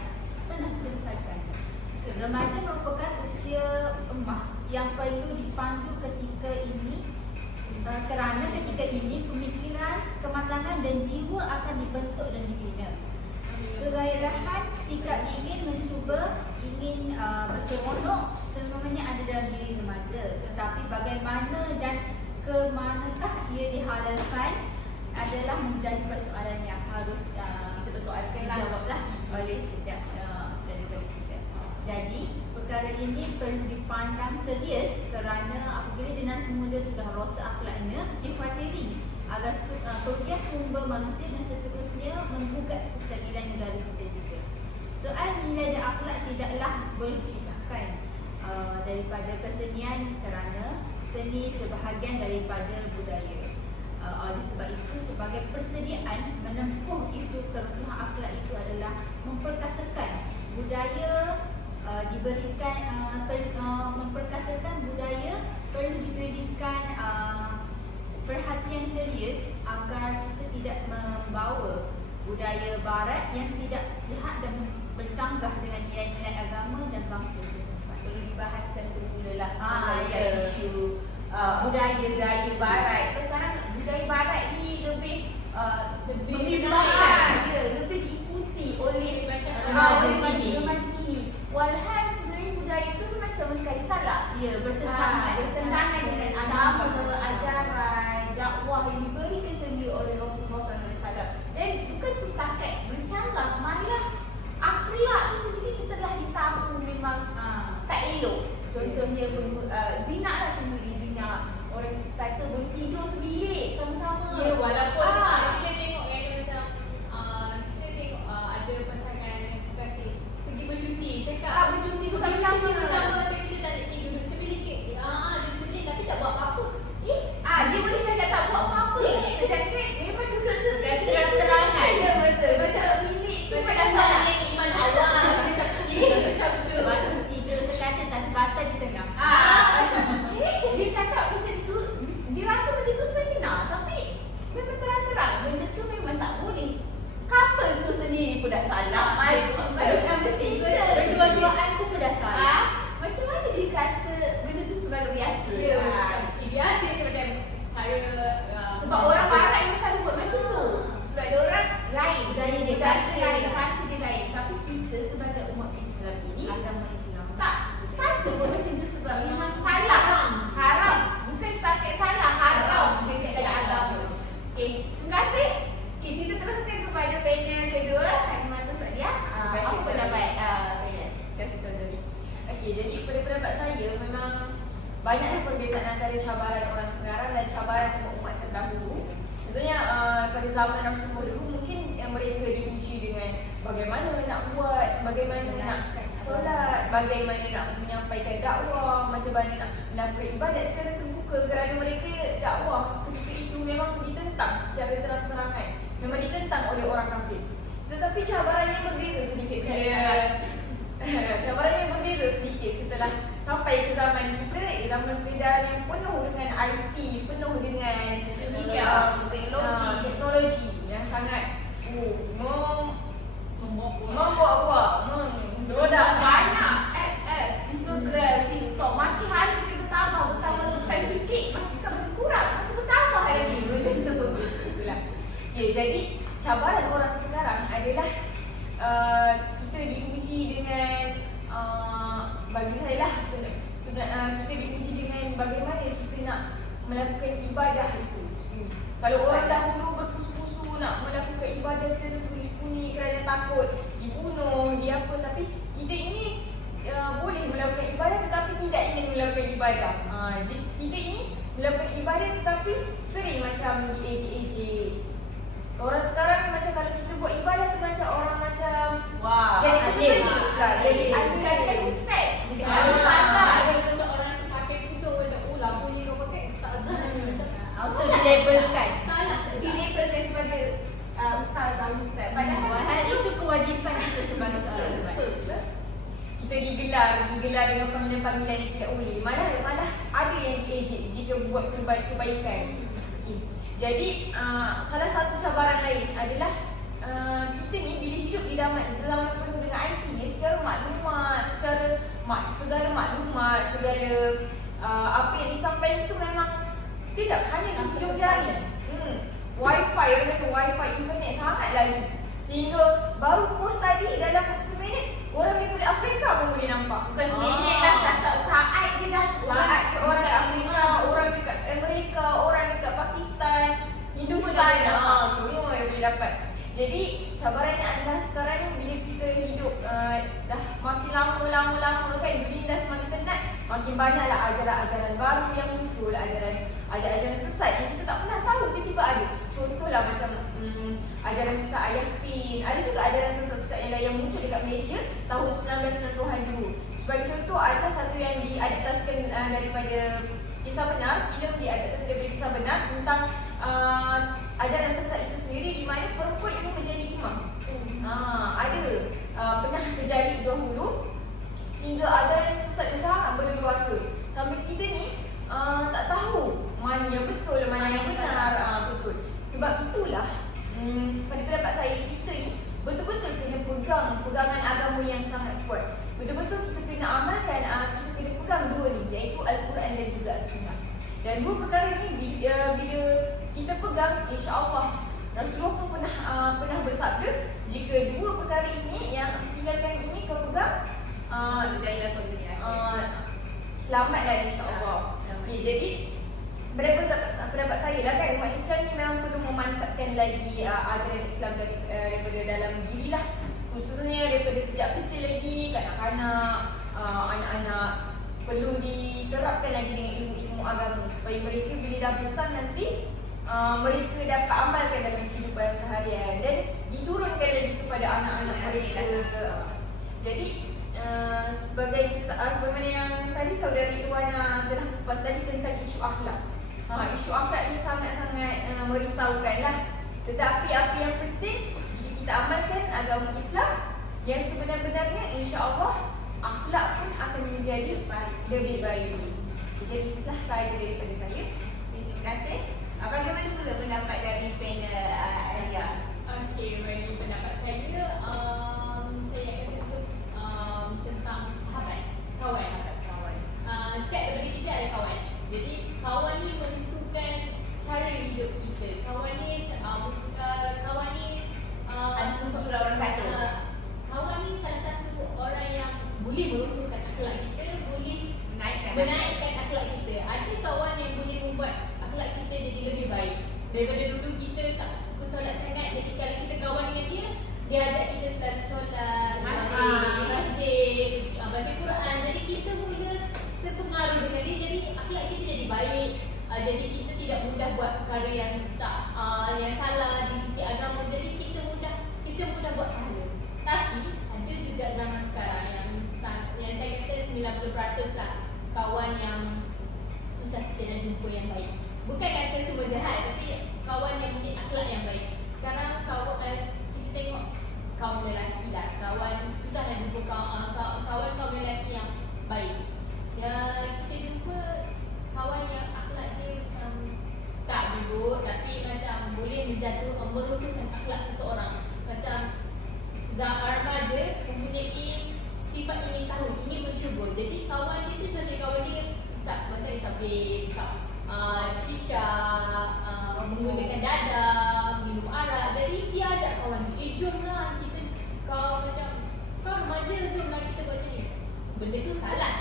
pernah terselesaikan. Remaja merupakan usia emas yang perlu dipandu ketika ini, kerana ketika ini pemikiran, kematangan dan jiwa akan dibentuk dan dibina. Kegairahan, sikap ingin berseronok semuanya ada dalam diri remaja, tetapi bagaimana dan ke manakah ia dihalalkan adalah menjadi persoalan yang harus kita persoalkan dijawablah oleh setiap daripada kita. Jadi perkara ini perlu dipandang serius kerana apabila generasi muda sudah rosak akhlaknya, dikhawatiri agar kerugian sumber manusia dan seterusnya menggugat kestabilan negara kita juga. Soal nilai dan akhlak tidaklah boleh dipisahkan daripada kesenian kerana seni sebahagian daripada budaya. Oleh sebab itu, sebagai persediaan menempuh isu keruntuhan akhlak itu adalah memperkasakan budaya memperkasakan budaya perlu diberikan perhatian serius agar kita tidak membawa budaya barat yang tidak sihat dan bercanggah dengan nilai-nilai agama dan bangsa setempat. Perlu dibahaskan semula lah isu budaya barat. Sekarang budaya barat ni lebih menarik. lebih diikuti oleh masyarakat remaja kini. Walhal sebenarnya budaya itu memang sama sekali salah. Ya, bertentangan dengan agama, ajaran, dakwah yang diberikan sendiri oleh Rasulullah SAW. Dan bukan setakat bercanggah, malah akhlak itu sendiri kita telah ditahu memang tak elok. Contohnya zina lah sendiri, zina. Orang kata boleh tidur sebilik sama-sama. Ya, walaupun kita tengok yang macam kita tengok ada pasangan yang kasih pergi bercuti, cakap bercuti bersama-sama. Macam kita tak nak tidur sebilik ke? Duduk sebilik tapi tak buat apa-apa. Dia boleh cakap tak buat apa-apa. Sedangkan memang duduk sebilik terang-terangan. Ya, betul. Macam bilik tu Macam macam salah yang iman awal. Macam tu. Lepas tu tidur sekata tak batal di tengah. Dia cakap macam tu, dia rasa benda tu sebenarnya benar, tapi memang terang-terang benda tu memang tak boleh. Couple tu sendiri pun dah salah. Macam bercinta Berdua-duaan tu pun dah salah. Macam mana dia kata benda tu sebagai biasa? Ya, macam biasa macam cara Sebab orang barat yang selalu buat macam tu. Sebab dia orang lain, Budaya dia culture lain, culture dia lain. Tapi kita sebagai umat Islam ini Agama Islam tak patut buat macam tu sebab memang salah. Haram. Bukan setakat salah, haram dekat dalam agama. Okey, terima kasih. Okey, kita teruskan kepada panel kedua, Halimah Sadiah. Terima kasih, Apa pendapat Terima kasih saudari. Okey, jadi pada pendapat saya memang banyaknya perbezaan antara cabaran orang sekarang dan cabaran umat terdahulu. Tentunya pada zaman Rasulullah dulu mungkin yang mereka diuji dengan bagaimana nak buat, bagaimana nak solat, bagaimana nak menyampaikan dakwah, macam mana nak beribadat secara terbuka kerana mereka dakwah ketika itu memang ditentang secara terang-terangan. Memang ditentang oleh orang kafir. Tetapi cabarannya berbeza sedikit. Cabarannya berbeza sedikit setelah sampai ke zaman kita, zaman peredaran yang penuh dengan IT, penuh dengan teknologi yang sangat membuat-buat, banyak XS, Instagram, TikTok, makin hari kita bertambah bagi saya lah kita diuji dengan bagaimana kita nak melakukan ibadah itu. Kalau orang dahulu berpusu-pusu nak melakukan ibadah secara sembunyi-sembunyi kerana takut dibunuh, dia apa, tapi kita ini boleh melakukan ibadah tetapi tidak ingin melakukan ibadah. Kita ini melakukan ibadah tetapi sering macam diejek-ejek. Orang sekarang macam kalau kita buat ibadah tu macam orang macam jadi alim. jadi Bukan ustaz. Ada seseorang yang pakai tudung macam lampunya kau pakai ustazah macam Auto dilabelkan. salah Dilabelkan sebagai ustazah ustaz. Padahal itu kewajipan kita sebagai seorang umat. Betul. kita digelar dengan panggilan-panggilan yang tidak boleh. Malah ada yang diejek jika buat kebaikan. Okay. Jadi salah satu cabaran lain adalah kita ni bila hidup di zaman penuh dengan IT ni, secara maklumat, segala maklumat, segala apa yang disampaikan itu memang sekejap, hanya di hujung jari. Wifi, orang kata wifi internet sangat laju. Sehingga baru post tadi dalam seminit, orang daripada Afrika pun boleh nampak. Bukan seminit lah, cakap saat je dah. Saat je orang kat Afrika, orang dekat Amerika, orang dekat Pakistan, Hindustan, semua yang boleh dapat. Jadi cabarannya adalah sekarang ni bila kita hidup dah makin lama kan, dunia dah semakin tenat, makin banyaklah ajaran-ajaran baru yang muncul, ajaran sesat yang kita tak pernah tahu tiba-tiba ada. Contohlah macam ajaran sesat Ayah Pin, ada juga ajaran sesat yang lain yang muncul dekat Malaysia tahun 1990-an dulu. Sebagai contoh, ada satu yang diadaptasikan daripada kisah benar, filem diadaptasi daripada kisah benar tentang ajaran sesat itu sendiri, di mana perempuan itu menjadi imam. Ada pernah terjadi dahulu, sehingga ajaran sesat itu sangat berleluasa sampai kita ni tak tahu mana yang betul, mana yang benar. Betul. Sebab itulah pada pendapat saya, kita ni betul-betul kena pegangan agama yang sangat kuat. Betul-betul kita kena amalkan, kita kena pegang dua ni, iaitu Al-Quran dan juga Sunnah. Dan dua perkara ni bila kita pegang, insya-Allah Rasulullah pun pernah bersabda, jika dua perkara ini yang tinggalkan ini kau pegang, selamatlah insya-Allah. Okay, jadi pendapat saya lah kan, umat Islam ni memang perlu memantapkan lagi ajaran Islam daripada dalam diri lah, khususnya daripada sejak kecil lagi, kanak-kanak, anak-anak perlu diterapkan lagi dengan ilmu-ilmu agama supaya mereka bila dah besar nanti mereka dapat amalkan dalam kehidupan seharian dan diturunkan lagi kepada anak-anak mereka. Jadi sebagaimana yang tadi saudari Irwana telah kupas tadi tentang isu akhlak. Isu akhlak ini sangat-sangat merisaukan lah. Tetapi apa yang penting, jika kita amalkan agama Islam yang sebenar-benarnya, insya-Allah akhlak pun akan menjadi lebih baik. Jadi itulah sahaja daripada saya. Terima kasih. Bagaimana pula pendapat dari panel Alia? Okey, bagi pendapat saya, saya akan sebut tentang sahabat, kawan. Setiap daripada kita ada kawan. Jadi kawan ni menentukan cara hidup kita. Kawan ni orang kata. Kawan ni salah satu orang yang boleh meruntuhkan akhlak kita, boleh menaikkan akhlak kita. Ada kawan yang boleh membuat akhlak kita jadi lebih baik. Daripada dulu kita tak suka solat sangat, jadi kalau kita kawan dengan dia ajak kita selalu solat, masjid, baca Quran. Jadi kita mula terpengaruh dengan dia, jadi akhlak kita jadi baik. Jadi kita tidak mudah buat perkara yang yang salah di sisi agama. Jadi kita mudah buat pahala. Tapi ada juga zaman sekarang yang saya kata 90% lah kawan yang susah kita nak jumpa yang baik. Bukan kata semua jahat, tapi kawan yang mungkin akhlak yang baik. Sekarang kita tengok kaum lelaki lah, kawan susah nak jumpa kawan lelaki yang baik. Kita jumpa kawan yang akhlak dia macam tak buruk, tapi macam boleh meruntuhkan akhlak seseorang. Macam remaja mempunyai sifat ingin tahu, ingin mencuba. Jadi kawan dia tu, contoh kawan dia hisap, macam hisap shisha, menggunakan dadah, minum arak. Jadi dia ajak kawan dia, jomlah kita, kau remaja, jomlah kita buat macam ni. Benda tu salah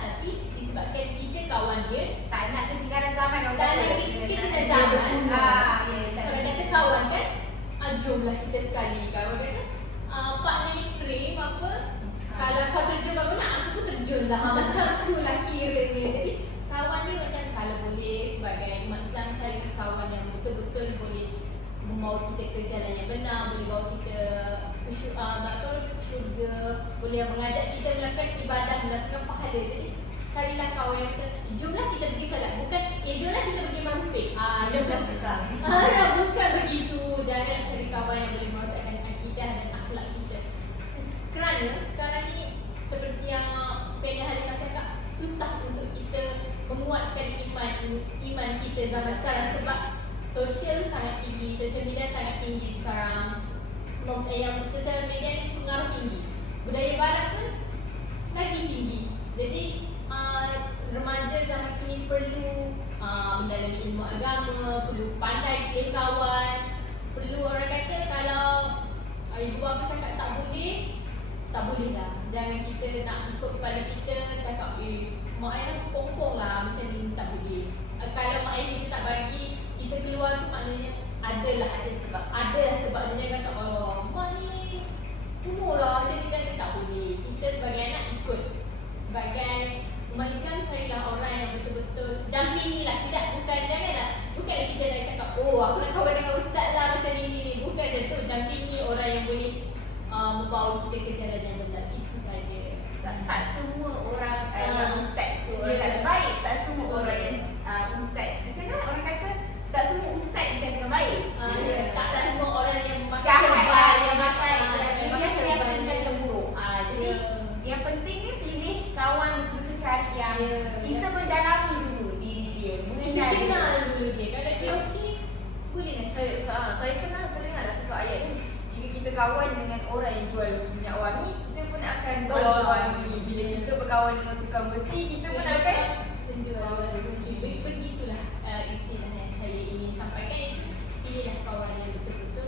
betul lah. Macam tu lah kiranya. Jadi kawan ni macam kalau boleh sebagai umat Islam cari kawan yang betul-betul boleh membawa kita ke jalan yang benar, boleh bawa kita ke syurga, boleh mengajak kita melakukan ibadah, melakukan pahala. Jadi carilah kawan yang betul. Jomlah kita pergi solat. Bukan, jomlah kita pergi mampir. Jomlah bukan. Bukan begitu. Jangan cari kawan yang boleh merosakkan akidah dan akhlak kita. Kerana sekarang ni seperti yang Pena Halimah cakap, susah untuk kita menguatkan iman kita zaman sekarang sebab sosial sangat tinggi, sosial media sangat tinggi sekarang. Yang sosial media ni pengaruh tinggi. Budaya barat pun lagi tinggi. Jadi remaja zaman ini perlu mendalami ilmu agama, perlu pandai pilih kawan, perlu orang kata kalau ibu bapa cakap tak boleh lah. Jangan kita nak ikut kepala kita cakap mak ayah pongpong lah macam ni, tak boleh. Kalau mak ayah kita tak bagi kita keluar tu maknanya ada sebab dia jangan kata mak ni umur lah macam ni kan, tak boleh. Kita sebagai anak ikut. Sebagai umat Islam carilah orang yang betul-betul dampingi lah. Bukan kita dah cakap aku nak kawan dengan ustaz lah macam ni. Bukan je tu, dampingi orang yang boleh membawa kita ke jalan yang benar. Itu saja. Tak semua orang yang ustaz tu orang kata baik. Tak semua orang yang ustaz. Macam mana orang kata tak semua ustaz dikatakan baik. Tak semua orang yang jahat lah, yang makan yang biasa-biasa dikatakan buruk. Jadi yang penting ni pilih kawan betul-betul cari yang kita mendalami dulu diri dia, kita kenal dulu dia. Kalau dia okey, boleh nak Saya pernah terdengar satu ayat ni. Jika kita kawan dengan orang yang jual minyak wangi, kita pun akan jual wangi. Bila kita berkawan dengan tukang besi, kita pun akan penjual besi. Begitulah istilah yang saya ingin sampaikan. Pilihlah kawan yang betul-betul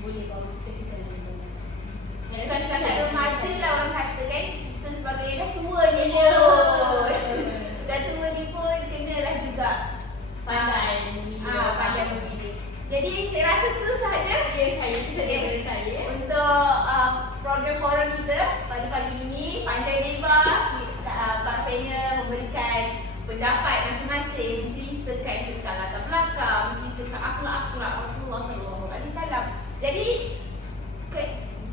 boleh bawa kita ke jalan yang benar. Sangat remaja lah orang kata kan. Kita sebagai dah tua ni pun dah tua ni pun kenalah juga Pandai memilih. Jadi saya rasa tu sahaja daripada saya. untuk program forum kita pagi-pagi ini. Panjang lebar Pak Pena memberikan pendapat masing-masing, menceritakan tentang latar belakang, menceritakan akhlak-akhlak Rasulullah SAW. Jadi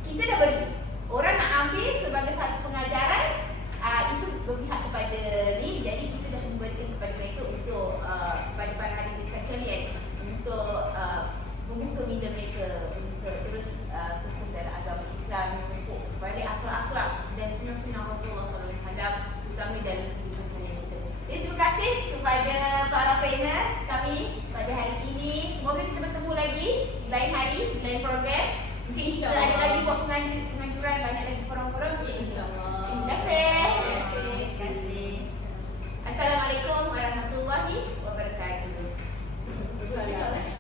kita dah beri, orang nak ambil sebagai satu pengajaran, itu berpihak kepada ni. Jadi kita dah memberikan kepada mereka untuk kepada para hadirin sekalian untuk membuka minda mereka untuk terus tekun dalam agama Islam, untuk kepada akhlak-akhlak dan sunnah-sunnah Rasulullah SAW, terutama dalam kehidupan kita. Jadi terima kasih kepada para panel kami pada hari ini. Semoga kita bertemu lagi di lain hari, di lain program. Mungkin kita ada lagi buat penganjuran